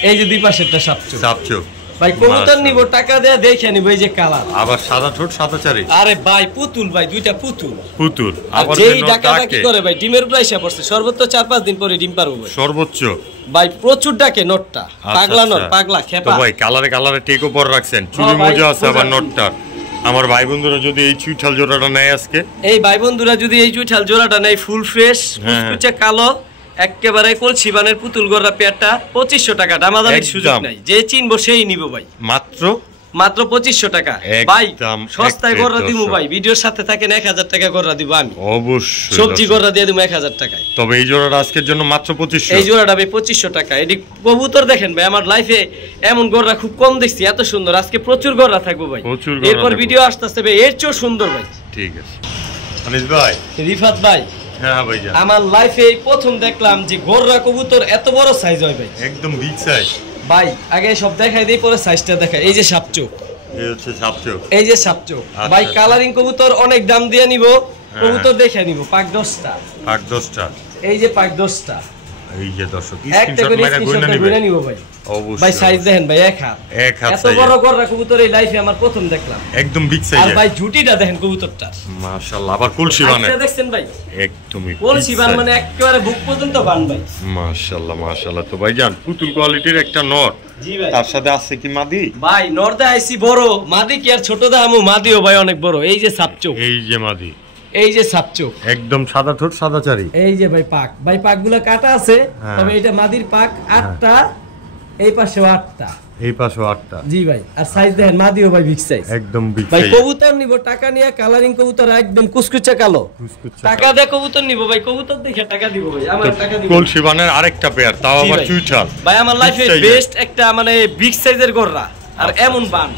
এই যে দুই পাশেরটা সাপ চোখ। সাপ চোখ ভাই কবুতর নিব, টাকা দেয়া দেখে নিব। এই যে কালার, আবার সাদা ঠোঁট, সাদা চারি। আরে ভাই পুতুল ভাই, দুইটা পুতুল। পুতুল আবার যেই ডাকাটা কি করে ভাই, ডিমের উপরে এসে পড়ছে, সর্বোচ্চ 4-5 দিন পরে ডিম পারবো ভাই, সর্বোচ্চ। ভাই প্রচুর ডাকে নটটা, পাগলা নট, পাগলা খেপা। তো ভাই কালারে টেক ওভার রাখছেন, চুরি মজা আছে আবার নটটা। আমার ভাই বন্ধুরা যদি এই চুইঠাল জোড়াটা নেয় আজকে, এই ভাই বন্ধুরা যদি এই চুইঠাল জোড়াটা নেয়, ফুল ফ্রেশ কুচকুচে কালো একেবারে কলসিবানের পুতুল গড়া পেয়ারটা 2500 টাকা, দামাদামির সুযোগ নাই, যে চিনবো সেই নিব ভাই। মাত্র 2500 টাকা ভাই, সস্তায় গড়া দিব ভাই। ভিডিওর সাথে থাকেন, 1000 টাকা গড়া দিব আমি, অবশ্যই সবজি গড়া দিয়ে দিব 1000 টাকায়। তবে এই জোড়াটা আজকের জন্য মাত্র 2500, এই জোড়াটা ভাই 2500 টাকা। এটি কবুতর দেখেন ভাই, আমার লাইফে এমন গড়া খুব কম দেখছি, এত সুন্দর। আজকে প্রচুর গড়া থাকবো ভাই, এরপর ভিডিও আসতেছে ভাই এর চেয়েও সুন্দর ভাই। ঠিক আছে আনিস ভাই, রিফাত ভাই, হ্যাঁ ভাই, আমার লাইফে প্রথম দেখলাম যে গড়া কবুতর এত বড় সাইজ হয় ভাই, একদম বিগ সাইজ ভাই। আগে সব দেখাই দেই, পরে সাইজটা দেখাই। এই যে সাপচোক, এই হচ্ছে সাপচোক, এই যে সাপচোক ভাই। কালারিং কবুতর অনেক দাম দিয়ে নিব, কবুতর দেখে নিব। পাক 10টা, পাক 10টা, এই যে পাক 10টা, এই যে দর্শক স্ক্রিনশট মেরে গুনে নিব ভাই। অবশ্যই ভাই, সাইজ দেখেন ভাই, এক হাত এত বড় গড়া কবুতর এই লাইফে আমার প্রথম দেখলাম, একদম বিগ সাইজ। আর ভাই ঝুটিটা দেখেন কবুতরটার, মাশাআল্লাহ। আবার কলসিবান দেখছেন ভাই, একদমই কলসিবান, মানে একেবারে বুক পর্যন্ত বান ভাই, মাশাআল্লাহ মাশাআল্লাহ। তো ভাইজান পুতুল কোয়ালিটির একটা নর, জি ভাই, তার সাথে আছে কি মাদি? ভাই নর দা আইছি বড়, মাদি কি আর ছোট দামু? মাদিও ভাই অনেক বড়। এই যে সাপচোক, এই যে মাদি, এই যে সাপচোক, একদম সাদা ঠোঁট, সাদা চারি। এই যে ভাই পাক, ভাই পাকগুলো কাটা আছে, তবে এটা মাদির পাক 8টা, এই পাশেও 8টা, এই পাশেও 8টা। জি ভাই, আর সাইজ দেখেন, মাদিও ভাই বিগ সাইজ, একদম বিগ সাইজ। ভাই কবুতর নিব, টাকা নিয়ে কালারিং কবুতর, একদম কুচকুচে কালো, টাকা দিয়ে কবুতর নিব ভাই, কবুতর দেখে টাকা দিব ভাই, আমার টাকা দিব। কলসিবানের আরেকটা পেয়ার, তাও আবার চুইঠাল ভাই। আমার লাইফে বেস্ট একটা মানে বিগ সাইজের গড়রা, আর এমন বান,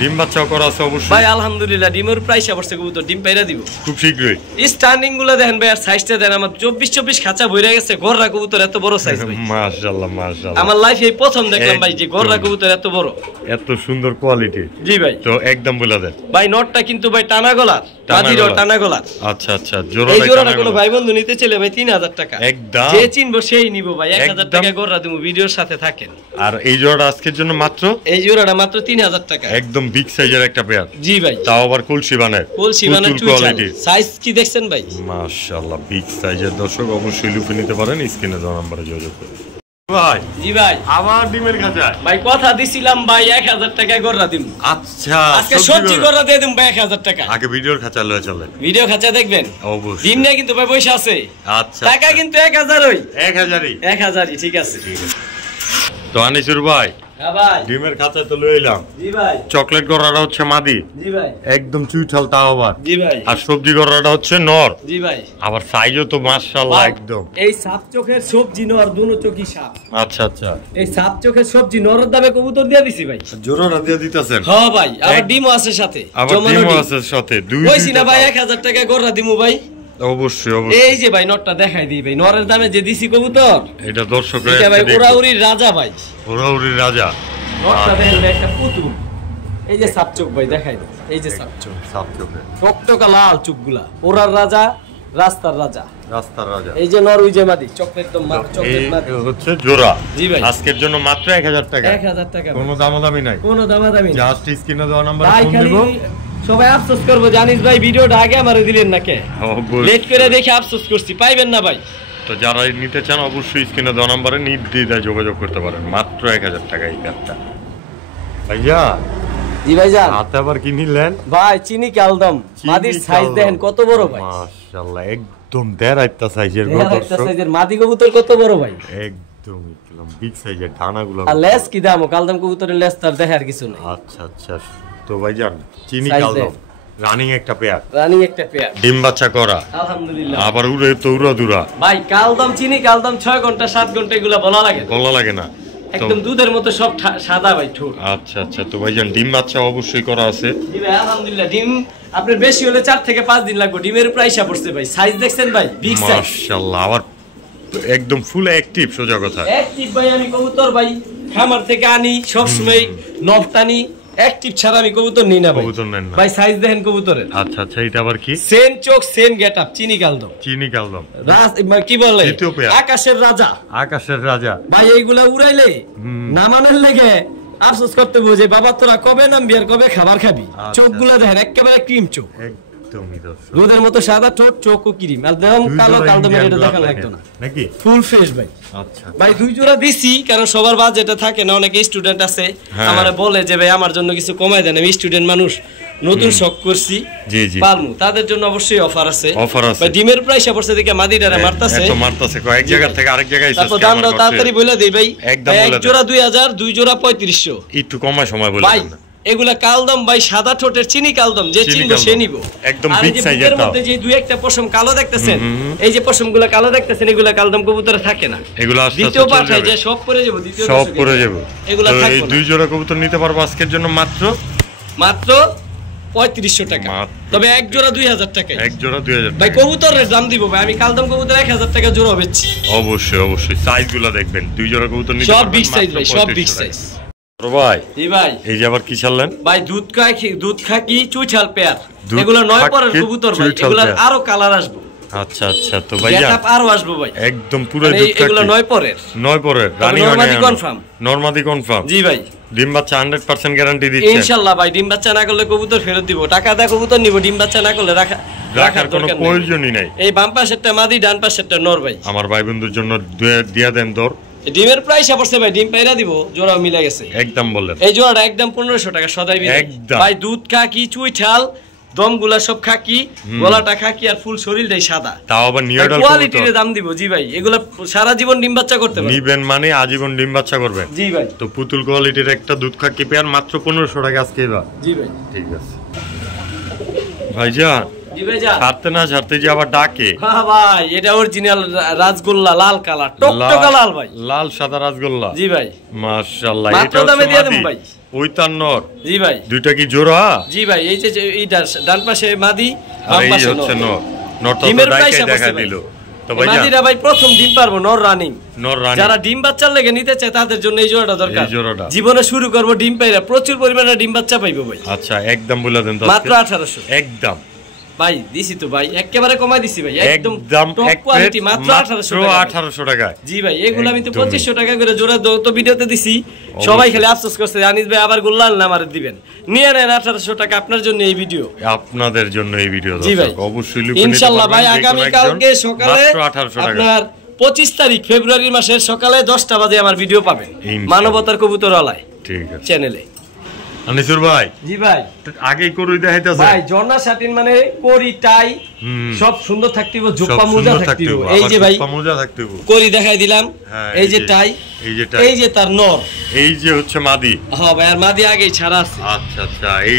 ডিম বাচ্চাও করা আছে অবশ্যই ভাই। আলহামদুলিল্লাহ, ডিমের প্রাইস আবরছে কবুতর, ডিম পাইরা দিব খুব শীঘ্রই। স্ট্যান্ডিং গুলো দেখেন ভাই, আর সাইজটা দেন, আমার 24 খাঁচা ভরে গেছে গড়রা কবুতর, এত বড় সাইজ ভাই, মাশাআল্লাহ মাশাআল্লাহ। আমার লাইফে এই প্রথম দেখলাম ভাই যে গড়রা কবুতর এত বড়, এত সুন্দর কোয়ালিটি। জি ভাই, তো একদম বলে দেন ভাই। নটটা কিন্তু ভাই টানা গলার, মাদিরও টানা গলার। আচ্ছা আচ্ছা, এই জোড়াটা কোনো ভাই বন্ধু নিতে চলে ভাই 3000 টাকা, একদম যে চিনবো সেই নিব ভাই। 1000 টাকা গড়রা দেবো, ভিডিওর সাথে থাকেন। আর এই জোড়াটা আজকের জন্য মাত্র, এই জোড়াটা মাত্র 3000 টাকা, একদম বিগ সাইজের একটা পেয়ার। জি ভাই, তাও আবার কলসিবানের, কলসিবানের কোয়ালিটি। সাইজ কি দেখছেন ভাই, মাশাআল্লাহ বিগ সাইজের। দর্শক অবশ্যই লুফে নিতে পারেন, স্ক্রিনে দেওয়া নম্বরে যোগাযোগ করুন। ভাই জি ভাই আবার ডিমের খাঁচা ভাই কথা দিছিলাম ভাই 1000 টাকা গড়া দিন। আচ্ছা আজকে সবজি গড়া দিয়ে দিম ভাই 1000 টাকা। আগে ভিডিওর খাঁচা লয়ে চলেন, ভিডিও খাঁচা দেখবেন অবশ্যই। ডিম নিয়ে কিন্তু ভাই পয়সা আছে। আচ্ছা টাকা কিন্তু 1000 ওই 1000ই ঠিক আছে। তো আনিসুর ভাই হ্যাঁ ভাই ডিমের খাঁচা তো লয়ে এলাম। জি ভাই চকলেট গড়াটা হচ্ছে মাদি। জি ভাই একদম চুইঠাল তাও আবার। জি ভাই আর সবজি গড়াটা হচ্ছে নর। জি ভাই আবার সাইজও তো মাশাআল্লাহ একদম। এই সাপ চোখের সবজি নর দুনো চোখই সাপ। আচ্ছা আচ্ছা এই সাপ চোখের সবজি নরের দামে কবুতর দিয়ে দিছি ভাই। জোড়া দিয়ে দিতেছেন? হ্যাঁ ভাই আবার ডিমও আছে সাথে। আবার ডিমও আছে সাথে। দুই কইছি না ভাই 1000 টাকা গড়া দিমু ভাই। অবশ্যই অবশ্যই। এই যে ভাই নটটা দেখাই দিই ভাই, নরের দামে যে দিছি কবুতর এটা দর্শকরা এটা ভাই ওরাউরির রাজা ভাই। ওরাউরির রাজা। নটটা দেখেন একটা পুতুল। এই যে সাপ চোখ ভাই দেখাই দিই, এই যে সাপ চোখ। সাপ চোখে টকটকা লাল চোখগুলা। ওরার রাজা, রাস্তার রাজা। রাস্তার রাজা। এই যে নর ওই যে মাদি চকলেট তো চকলেট মাদি হচ্ছে জোড়া। জি ভাই আজকের জন্য মাত্র 1000 টাকা। 1000 টাকা। কোনো দামাদামি নাই। কোনো দামাদামি নাই। জাস্ট স্ক্রিনে দেওয়া নাম্বারে ভাই ফোন খালি দিব। সবাই আফসোস করবো জানিস ভাই ভিডিওটা আগে আমারে দিলেন না কে? লেট করে দেখে আফসোস করছি, পাইবেন না ভাই। তো যারা নিতে চান অবশ্যই স্ক্রিনে দেওয়া নাম্বারে নির্দ্বিধায় যোগাযোগ করতে পারেন। মাত্র 1000 টাকা এই কাপটা। ভাইয়া জি ভাইজান হাতে আবার কি নিলেন? ভাই চিনি কালদম। মাদির সাইজ দেখেন কত বড় ভাই। মাশাআল্লাহ একদম দেড়াইতা সাইজের গো দর্শক। দেড়াইতা সাইজের মাদি কবুতর কত বড় ভাই। একদম একদম বিগ সাইজের ডানাগুলো। আর লেস কি দাম? কালদম কবুতরের লেস তার দেখার কিছু নেই। আচ্ছা আচ্ছা। তো ভাইজান চিনি কালদম রানিং একটা পেয়ার। রানিং একটা পেয়ার। ডিম বাচ্চা করা। আলহামদুলিল্লাহ। আবার উড়ে তো উড়াদুরা। ভাই কালদম চিনি কালদম 6 ঘন্টা 7 ঘন্টা এগুলা বলা লাগে না। বলা লাগে না। একদম দুধের মতো সব সাদা ভাই ঠোঁট। আচ্ছা আচ্ছা। তো ভাইজান ডিম বাচ্চা অবশ্যই করা আছে। জি ভাই আলহামদুলিল্লাহ। ডিম আপনার বেশি হলে 4 থেকে 5 দিন লাগবে। ডিমের প্রাইস পড়ছে ভাই। সাইজ দেখছেন ভাই? Big size. মাশাআল্লাহ। আবার একদম ফুল অ্যাক্টিভ সোজা কথা। অ্যাক্টিভ ভাই। আমি কবুতর ভাই খামার থেকে আনি সব সময় নফটানি অ্যাক্টিভ ছাড়া আমি কবুতর নিই না ভাই। কবুতর নেন না ভাই সাইজ দেখেন কবুতরের। আচ্ছা আচ্ছা। এটা আবার কি? সেম চোখ সেম গেটআপ চিনি কালদম। চিনি কালদম কি বলে? আকাশের রাজা। আকাশের রাজা ভাই এইগুলা উড়াইলে না মানার লেগে আফসোস করতে বোঝে বাবা তোরা কবে নামবি আর কবে খাবার খাবি। চোখগুলা দেখেন একেবারে ক্রিম চোখ। একদমই দর্শক। দুধের মতো সাদা ঠোঁট, চোখ ও ক্রিম। আর দেখুন কালো কালদমের এটা দেখা লাগতো না নাকি? ফুল ফ্রেশ ভাই। আচ্ছা ভাই 2 জোড়া দিছি কারণ সবার বাজেটটা থাকে না। অনেক স্টুডেন্ট আছে আমারে বলে যে ভাই আমার জন্য কিছু কমায় দেন। আমি স্টুডেন্ট মানুষ নতুন শখ করছি। জি জি। পালমু তাদের জন্য অবশ্যই অফার আছে। অফার আছে। ভাই ডিমের প্রাইস পড়ছে দেখে মাদিটারে মারতাছে। এত মারতাছে কয়েক জায়গা থেকে আরেক জায়গায় এসে। তারপর দামটা তাড়াতাড়ি বলে দেই ভাই। এক জোড়া 2000, 2 জোড়া 3500। একটু কমায় সময় বলে দেন না। এগুলা কালদম ভাই সাদা ঠোঁটের চিনি কালদম। যে চিনবো সে নিব। একদম বিগ সাইজের তাও। মধ্যে যে দুই একটা পশম কালো দেখতেছেন, এই যে পশমগুলো কালো দেখতেছেন এগুলা কালদম কবুতরে থাকে না। এগুলো আস্তে আস্তে দ্বিতীয় পাঠায় যে সব পরে যাব। দ্বিতীয় সব পরে যাব। এগুলা থাকবে। এই 2 জোড়া কবুতর নিতে পারবো আজকের জন্য মাত্র 3500 টাকা। তবে এক জোড়া 2000 টাকা। এক জোড়া 2000 টাকা। ভাই কবুতরের দাম দিব ভাই। আমি কালদম কবুতর 1000 টাকা জোড়া বেচছি। অবশ্যই অবশ্যই। সাইজগুলো দেখবেন। 2 জোড়া কবুতর নিতে সব পারবেন বিগ সাইজ ভাই, সব বিগ সাইজ। ভাই জি ভাই। এই যে আবার কি ছাড়লেন? ভাই দুধ খাকি চুইঠাল পেয়ার। এগুলো 9 পরের কবুতর ভাই। এগুলোর আরো কালার আসবে। আচ্ছা আচ্ছা। তো ভাইয়া আরো আসবে ভাই। একদম পুরো দুধ খাকি। এগুলো 9 পরের। 9 পরের রানিং নরমাদি কনফার্ম। নরমাদি কনফার্ম। জি ভাই। ডিম বাচ্চা 100% গ্যারান্টি দিচ্ছেন ইনশাআল্লাহ ভাই। ডিম বাচ্চা না করলে কবুতর ফেরত দিব। টাকা দিয়ে কবুতর নিব, ডিম বাচ্চা না করলে রাখার কোনো প্রয়োজনই নাই। এই বাম পাশেরটা মাদি, ডান পাশেরটা নর ভাই। আমার ভাই বন্ধুর জন্য দিয়া দেন দর। ডিমের প্রাইস পড়ছে ভাই। ডিম পাইরা দিব, জোড়া মিলে গেছে। একদম বললেন। এই জোড়াটা একদম 1500 টাকা সদাই বিল। ভাই দুধ খাকি চুইঠাল দমগুলা সব খাকি, গলাটা খাকি আর ফুল শরীরটাই সাদা। তাও আবার নিউডাল কোয়ালিটির দাম দিব। জি ভাই। এগুলা সারা জীবন ডিম বাচ্চা করতে পারবেন। নিবেন মানে আজীবন ডিম বাচ্চা করবেন। জি ভাই। তো পুতুল কোয়ালিটির একটা দুধ খাকি পেয়ার মাত্র 1500 টাকা আজকে এবার। জি ভাই। ঠিক আছে ভাইজান। জি ভাই যা। ছাড়তে না ছাড়তে যে আবার ডাকে। হ্যাঁ ভাই এটা অরিজিনাল রাজগোল্লা লাল কালার টকটকা লাল ভাই। লাল সাদা রাজগোল্লা। জি ভাই। মাশাআল্লাহ। এটা দামে দিয়ে দেব ভাই। ওই তার নর। জি ভাই। দুইটা কি জোড়া? জি ভাই। এই যে এইটা ডান পাশে মাদি, বাম পাশে নর। নরটা তো ডাইকে দেখা দিল। তো ভাই মাদিরা ভাই প্রথম ডিম পারবো নর রানিং। নর রানিং। যারা ডিম বাচ্চার লেগে নিতে চায় তাদের জন্য এই জোড়াটা দরকার। এই জোড়াটা জীবনে জীবনে শুরু করব ডিম পাইরা প্রচুর পরিমাণে ডিম বাচ্চা পাইবো ভাই। আচ্ছা একদম বলে দেন তো। মাত্র 1800 একদম ভাই দিছি তো ভাই। একেবারে কমাই দিছি ভাই। একদম টপ কোয়ালিটি মাত্র 1800 টাকা। জি ভাই। এগুলো আমি তো 2500 টাকা করে জোড়া তো ভিডিওতে দিছি। সবাই খালি আফসোস করছে আনিস ভাই আবার গোল্লাল না আমারে দিবেন। নিয়ে নেন 1800 টাকা আপনার জন্য এই ভিডিও। আপনাদের জন্য এই ভিডিও জি ভাই। অবশ্যই ইনশাআল্লাহ ভাই আগামী কালকে সকালে আপনার 25 তারিখ ফেব্রুয়ারি মাসের সকালে 10টা বাজে আমার ভিডিও পাবেন মানবতার কবুতরওয়ালায় ঠিক আছে চ্যানেলে। আনিসুর ভাই জি ভাই আগেই করি দেখাইতাছে ভাই ঝর্ণা শাটিন মানে করি টাই সব সুন্দর থাকতিব জোপা মোজা থাকতিব এই যে ভাই জোপা মোজা থাকতিব করি দেখাই দিলাম এই যে টাই এই যে তার নর এই যে হচ্ছে মাদি হ্যাঁ ভাই আর মাদি আগেই ছাড়া আছে আচ্ছা আচ্ছা এই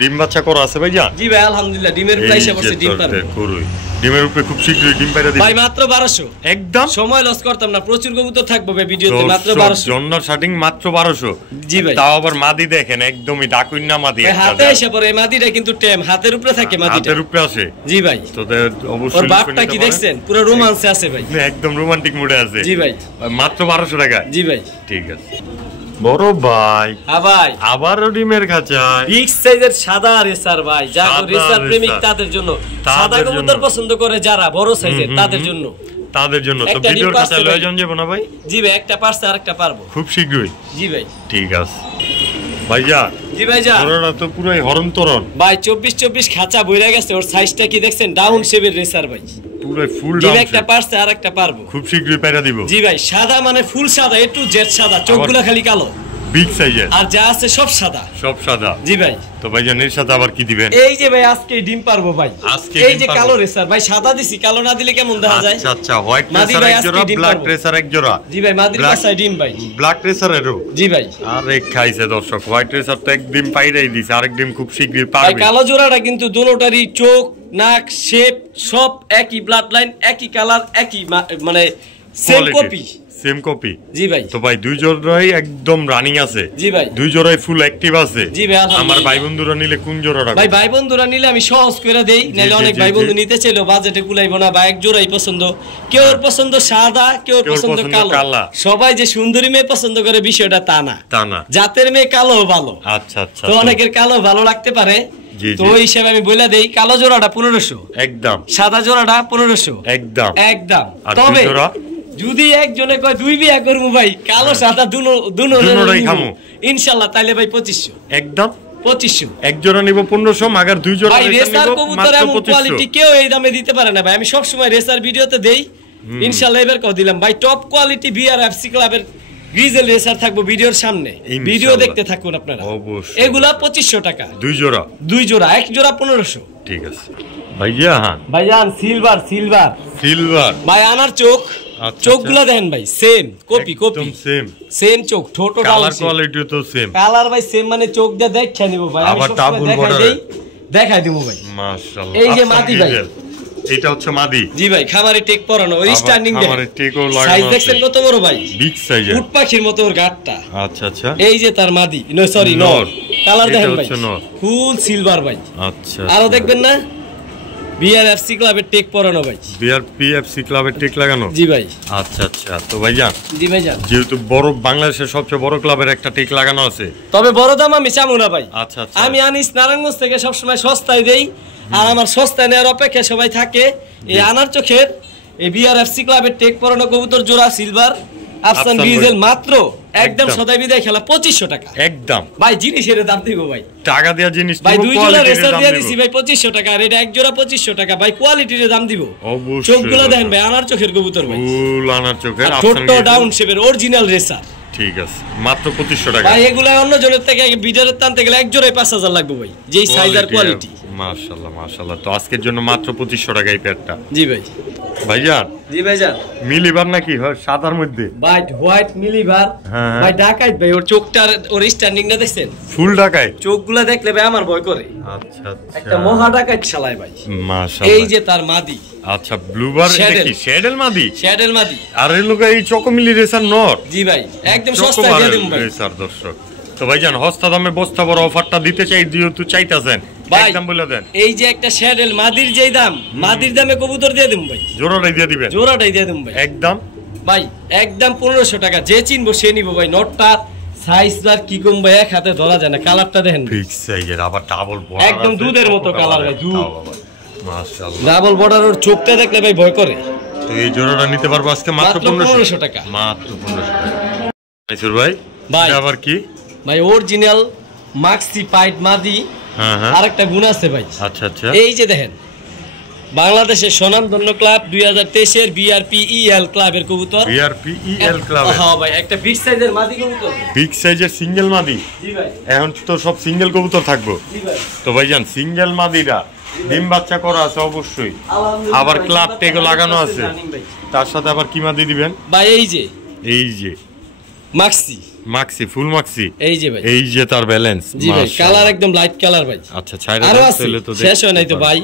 ডিম বাচ্চা করা আছে ভাই জান জি ভাই আলহামদুলিল্লাহ ডিমের প্রাইসে বসে ডিম পারবে করি ডিমের উপরে খুব শীঘ্রই ডিম পাইরা দিবে ভাই মাত্র 1200 একদম সময় লস করতাম না প্রচুর কবুতর থাকবে ভাই ভিডিওতে মাত্র 1200 ঝর্ণা শাটিং মাত্র 1200 জি ভাই তাও আবার মাদি দেখেন একদমই ডাকুইন্না মাদি হাতে এসে পড়ে মাদিটা কিন্তু টেম হাতের উপরে থাকে মাদিটা হাতের উপরে আসে জি ভাই তো অবশ্যই ওর বাপটা কি দেখছেন পুরো রোমান্সে আছে ভাই একদম রোমান্টিক মুডে আছে জি ভাই মাত্র 1200 টাকা জি ভাই ঠিক আছে বড় ভাই ভাই আবারও ডিমের খাঁচায় বিগ সাইজের সাদা রেসার ভাই যারা রেসার প্রেমিক তাদের জন্য সাদা কবুতর পছন্দ করে যারা বড় সাইজের তাদের জন্য তো ভিডিওর খাঁচা লয়ে যান যাব না ভাই জি ভাই একটা পারছে আরেকটা পারবো খুব শীঘ্রই জি ভাই ঠিক আছে ভাইয়া জি ভাইজান ওরা তো পুরাই হরন্তরন ভাই 24 খাঁচা বইরা গেছে ওর সাইজটা কি দেখছেন ডাউন শেপের রেসার ভাই পুরো ফুল ডাউন একটা পারছে আরেকটা পারবো খুব শীঘ্রই পাইরা দিব জি ভাই সাদা মানে ফুল সাদা এ টু জেড সাদা চোখগুলো খালি কালো বিগ সাইজের আর যা আছে সব সাদা জি ভাই তো ভাইজান এর সাথে আবার কি দিবেন এই যে ভাই আজকে ডিম পারবো ভাই আজকে এই যে কালো রেসার ভাই সাদা দিছি কালো না দিলে কেমন দেখা যায় আচ্ছা আচ্ছা হোয়াইট রেসার এক জোড়া ব্ল্যাক রেসার এক জোড়া জি ভাই মাদির পাশায় ডিম ভাই ব্ল্যাক রেসারেরও জি ভাই আরে খাইছে দর্শক হোয়াইট রেসার তো এক ডিম পাইরাই দিছে আরেক ডিম খুব শীঘ্রই পারবে ভাই কালো জোড়াটা কিন্তু দুটোটারই চোখ নাক শেপ সব একই ব্লাড লাইন একই কালার একই মানে সেম কপি জি ভাই তো ভাই দুই জোড়াই একদম রানিং আছে জি ভাই দুই জোড়াই ফুল অ্যাক্টিভ আছে জি ভাই আমার ভাই বন্ধুরা নিলে কোন জোড়াটা ভাই ভাই বন্ধুরা নিলে আমি সহজ করে দেই নালে অনেক ভাই বন্ধু নিতে চাইলো বাজেটে কুলাইবো না বা এক জোড়াই পছন্দ কেউ পছন্দ সাদা কেউ পছন্দ কালো সবাই যে সুন্দরী মেয়ে পছন্দ করে বিষয়টা তা না জাতের মেয়ে কালো ভালো আচ্ছা আচ্ছা তো অনেকের কালো ভালো লাগতে পারে তো ওই হিসেবে আমি বলে দেই কালো জোড়াটা 1500 একদম সাদা জোড়াটা 1500 একদম একদম তবে যদি একজনে কয় দুই বিয়া করবো ভাই কালো সাদা দুনোটাই খামু ইনশাআল্লাহ তাইলে ভাই 2500 একদম 2500 এক জোড়া নিব 1500 মাগার দুই জোড়া নিব রেসার কবুতর এমন কোয়ালিটি কেউ এই দামে দিতে পারে না ভাই আমি সব সময় রেসার ভিডিওতে দেই ইনশাআল্লাহ এবার কও দিলাম ভাই টপ কোয়ালিটি বিআরএফসি ক্লাবের গ্রিজেল রেসার থাকবো ভিডিওর সামনে ভিডিও দেখতে থাকুন আপনারা অবশ্যই এগুলা 2500 টাকা দুই জোড়া এক জোড়া 1500 ঠিক আছে ভাইজান সিলভার ভাই আনার চোখগুলো দেখেন ভাই সেম কপি সেম চোখ ঠোঁট কালার কোয়ালিটি তো সেম কালার ভাই সেম মানে চোখ দিয়ে দেখা নিব ভাই আমি দেখাই দিব ভাই মাশাআল্লাহ এই যে মাদি ভাই এটা হচ্ছে মাদি জি ভাই খামারে টেক পরানো ওই স্ট্যান্ডিং দেখেন খামারে টেকও লাগানো সাইজ দেখছেন কত বড় ভাই বিগ সাইজের উট পাখির মতো ওর গাটটা আচ্ছা আচ্ছা এই যে তার মাদি সরি নর কালার দেখেন ভাই ফুল সিলভার ভাই আচ্ছা আরো দেখবেন না বিআরএফসি ক্লাবের টেক পরানো ভাই বিআরপিএফসি ক্লাবের টেক লাগানো জি ভাই আচ্ছা আচ্ছা তো ভাইজান জি ভাইজান যেহেতু বড় বাংলাদেশের সবচেয়ে বড় ক্লাবের একটা টেক লাগানো আছে তবে বড় দাম আমি চামু না ভাই আচ্ছা আচ্ছা আমি আনিস নারায়ণগঞ্জ থেকে সব সময় সস্তায় দেই আর আমার সস্তায় নেওয়ার অপেক্ষা সবাই থাকে এই আনার চোখের এই বিআরএফসি ক্লাবের টেক পরানো কবুতর জোড়া সিলভার আফসান ডিজেল মাত্র একদম সদাই বিদায় খেলা 2500 টাকা একদম ভাই জিনিসের দাম দিব ভাই টাকা দেয়া জিনিস ভাই দুই জোড়া রেসার দিয়ে দিছি ভাই 2500 টাকা আর এটা এক জোড়া 2500 টাকা ভাই কোয়ালিটির দাম দিব অবশ্যই চোখগুলো দেখেন ভাই আনার চোখের কবুতর ভাই ফুল আনার চোখের আফসান ছোট ডাউন শেপের অরিজিনাল রেসার ঠিক আছে মাত্র 2500 টাকা ভাই এগুলা অন্য জনের থেকে বিডারের টানতে গেলে এক জোড়ায় 5000 লাগবে ভাই যেই সাইজ আর কোয়ালিটি মাশাআল্লাহ মাশাআল্লাহ তো আজকের জন্য মাত্র 2500 টাকা এই পেয়ারটা জি ভাই ভাইজান জি ভাইজান মিলিবার নাকি সাদার মধ্যে ভাই হোয়াইট মিলিবার ভাই ডাকাইত ভাই ওর চোখটার ওর স্ট্যান্ডিংটা দেখছেন ফুল ডাকাইত চোখগুলো দেখলে ভাই আমার ভয় করে আচ্ছা আচ্ছা একটা মহা ডাকাইত শালায় ভাই মাশাআল্লাহ এই যে তার মাদি আচ্ছা ব্লুবার এটা কি শ্যাডেল মাদি আর এই লোক এই চকমিলি রেসার নর জি ভাই একদম সস্তা দিয়ে দিম ভাই রেসার দর্শক তো ভাইজান হস্তা দামে বস্তা বড় অফারটা দিতে চাই দিও তো চাইতাছেন একদম বলে দেন এই যে একটা শ্যাডেল মাদির যেই দাম মাদির দামে কবুতর দিয়ে দিম ভাই জোড়াটাই দিয়ে দিম ভাই একদম ভাই একদম 1500 টাকা যে চিনবো সে নিব ভাই নটটা সাইজদার কি কম ভাই এক হাতে ধরা যায় না কালারটা দেখেন ঠিক সাইজের আবার ডাবল বর্ডার একদম দুধের মতো কালার ভাই দুধ মাশাআল্লাহ ডাবল বর্ডার ওর চোখটা দেখলে ভাই ভয় করে তো এই জোড়াটা নিতে পারবো আজকে মাত্র 1500 টাকা মাত্র 1500 টাকা আইসুর ভাই আবার কি ভাই অরিজিনাল মাক্সি পাইট মাদি আরেকটা গুণ আছে ভাই আচ্ছা আচ্ছা এই যে দেখেন বাংলাদেশের স্বনামধন্য ক্লাব 2023 এর BRPEL ক্লাবের কবুতর। BRPEL ক্লাব, হ্যাঁ ভাই, একটা বিগ সাইজের মাদি কবুতর, বিগ সাইজের সিঙ্গেল মাদি। জি ভাই, এখন তো সব সিঙ্গেল কবুতর থাকবো। জি ভাই। তো ভাইজান সিঙ্গেল মাদিরা ডিম বাচ্চা করা আছে অবশ্যই, আবার ক্লাব টেগো লাগানো আছে, তার সাথে আবার কি মাদি দিবেন ভাই? এই যে মাক্সি, মাক্সি, ফুল মাক্সি। এই যে ভাই, এই যে তার ব্যালেন্স। জি ভাই, কালার একদম লাইট কালার ভাই। আচ্ছা, ছাইরা দিলে তো শেষ হয় নাই তো ভাই।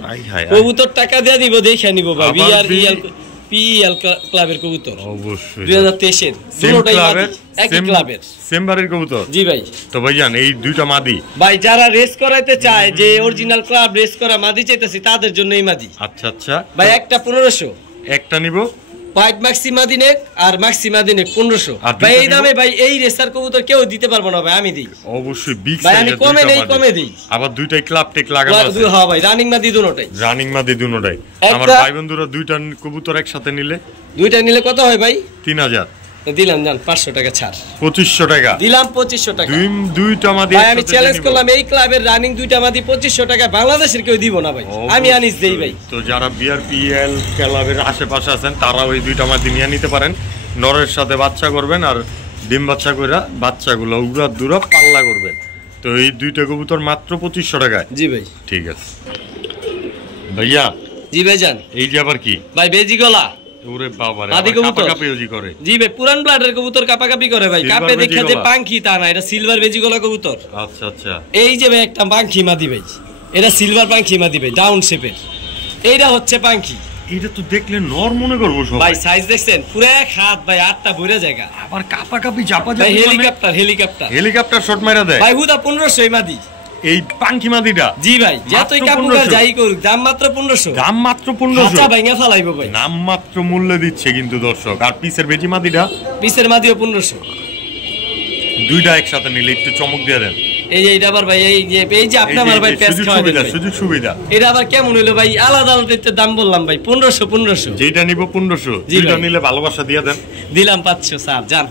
কবুতর টাকা দিয়ে দিব, দেখে নিব ভাই। BRPEL ক্লাবের কবুতর অবশ্যই 2023 এর, দুটোই মাদি, একই ক্লাবের, সেম বাড়ির কবুতর। জি ভাই। তো ভাইজান এই দুইটা মাদি ভাই, যারা রেস করাইতে চায়, যে অরিজিনাল ক্লাব রেস করা মাদি চাইতেছি, তাদের জন্য এই মাদি। আচ্ছা আচ্ছা ভাই, একটা 1500, একটা নিব। হোয়াইট মাক্সি মাদিনেক আর মাক্সি মাদিনেক 1500 ভাই। এই দামে ভাই এই রেসার কবুতর কেউ দিতে পারবো না ভাই, আমি দিই অবশ্যই। বিগ ভাই, আমি কমে দেই। আবার দুইটাই ক্লাব টেক লাগানো আছে। হ্যাঁ ভাই, রানিং মাদি দুটোটাই, রানিং মাদি দুটোটাই। আমার ভাই বন্ধুরা দুইটা কবুতর একসাথে নিলে, দুইটা নিলে কত হয় ভাই? 3000 দিলাম, জান 500 টাকা ছাড়, 2500 টাকা দিলাম। 2500 টাকা দুইটা মাদি ভাই, আমি চ্যালেঞ্জ করলাম, এই ক্লাবের রানিং দুইটা মাদি 2500 টাকা বাংলাদেশের কেউ দিব না ভাই, আমি আনিস দেই ভাই। তো যারা BRPEL ক্লাবের আশেপাশে আছেন, তারা ওই দুইটা মাদি নিয়ে নিতে পারেন। নরের সাথে বাচ্চা করবেন, আর ডিম বাচ্চা কইরা বাচ্চাগুলো উড়া দুরা পাল্লা করবেন। তো এই দুইটা কবুতর মাত্র 2500 টাকায়। জি ভাই, ঠিক আছে ভাইয়া। জি ভাই জান। এই যে আবার কি ভাই? বেজি গলা। ওরে বাবা রে, মাদি কবুতর কাপাকাপি করে। জি ভাই, পুরান ব্লাডের কবুতর কাপাকাপি করে ভাই। কাপে দেখা যে পাখি, তা না, এটা সিলভার বেজি গলা কবুতর। আচ্ছা আচ্ছা। এই যে ভাই একটা পাখি মাদি ভাই, এটা সিলভার পাখি মাদি ভাই, ডাউন শেপের। এইটা হচ্ছে পাখি। এটা তো দেখলে নর মনে করবো সবাই। ভাই সাইজ দেখছেন, পুরো এক হাত ভাই, 8টা ভরে জায়গা। আবার কাপাকাপি চাপা যায়। হেলিকপ্টার শট মারা দেয় ভাই। হুদা 1500 এই মাদি, এই পাখি মাদিটা। জি ভাই, যতই কাপুকার যাই করুক, দাম মাত্র 1500। দাম মাত্র 1500। আচ্ছা ভাইঙ্গা ফালাইবো ভাই, নাম মাত্র মূল্য দিচ্ছে কিন্তু দর্শক। আর পিসের বেজি মাদিটা, পিসের মাদিও 1500। দুইটা একসাথে নিলে একটু চমক দিয়ে দেন। এই যে এটা আবার ভাই, এই যে আপনি আমার ভাই পেস খাওয়া দেন, সুযোগ সুবিধা। এটা আবার কেমন হইলো ভাই? আলাদা আলাদা দাম বললাম ভাই, 1500। যেটা নিব 1500, যেটা নিলে ভালোবাসা দিয়ে দেন। দিলাম 500 স্যার, জান।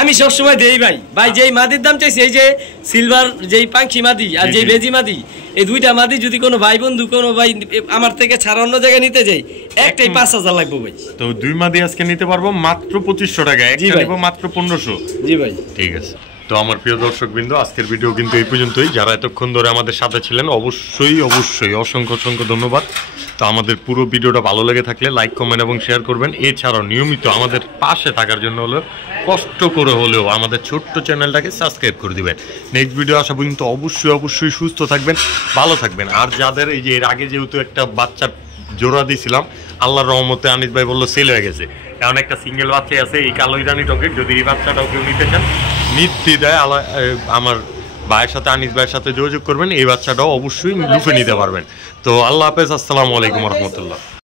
আমি সব সময় দেই ভাই। ভাই যেই মাদির দাম চাইছি, এই যে সিলভার যেই পাখি মাদি আর যেই বেজি মাদি, এই দুইটা মাদি যদি কোনো ভাই বন্ধু কোনো ভাই আমার থেকে ছাড়া অন্য জায়গায় নিতে যাই, একটাই 5000 লাগবে ভাই। তো দুই মাদি আজকে নিতে পারবো মাত্র 2500 টাকা, একটা নিব মাত্র 1500। জি ভাই, ঠিক আছে। তো আমার প্রিয় দর্শকবৃন্দ, আজকের ভিডিও কিন্তু এই পর্যন্তই। যারা এতক্ষণ ধরে আমাদের সাথে ছিলেন, অবশ্যই অসংখ্য ধন্যবাদ। তো আমাদের পুরো ভিডিওটা ভালো লেগে থাকলে লাইক, কমেন্ট এবং শেয়ার করবেন। এছাড়াও নিয়মিত আমাদের পাশে থাকার জন্য হলেও, কষ্ট করে হলেও আমাদের ছোট্ট চ্যানেলটাকে সাবস্ক্রাইব করে দিবেন। নেক্সট ভিডিও আসা পর্যন্ত অবশ্যই সুস্থ থাকবেন, ভালো থাকবেন। আর যাদের এই যে এর আগে যেহেতু একটা বাচ্চার জোড়া দিয়েছিলাম, আল্লাহর রহমতে আনিস ভাই বললো সেল হয়ে গেছে, এখন একটা সিঙ্গেল বাচ্চা আছে এই কালো ইরানি টকের। যদি এই বাচ্চাটাও কেউ নিতে চান, নির্দ্বিধায় আমার ভাইয়ের সাথে, আনিস ভাইয়ের সাথে যোগাযোগ করবেন। এই বাচ্চাটাও অবশ্যই লুফে নিতে পারবেন। তো আল্লাহ হাফেজ, আসসালামু আলাইকুম রহমতুল্লাহ।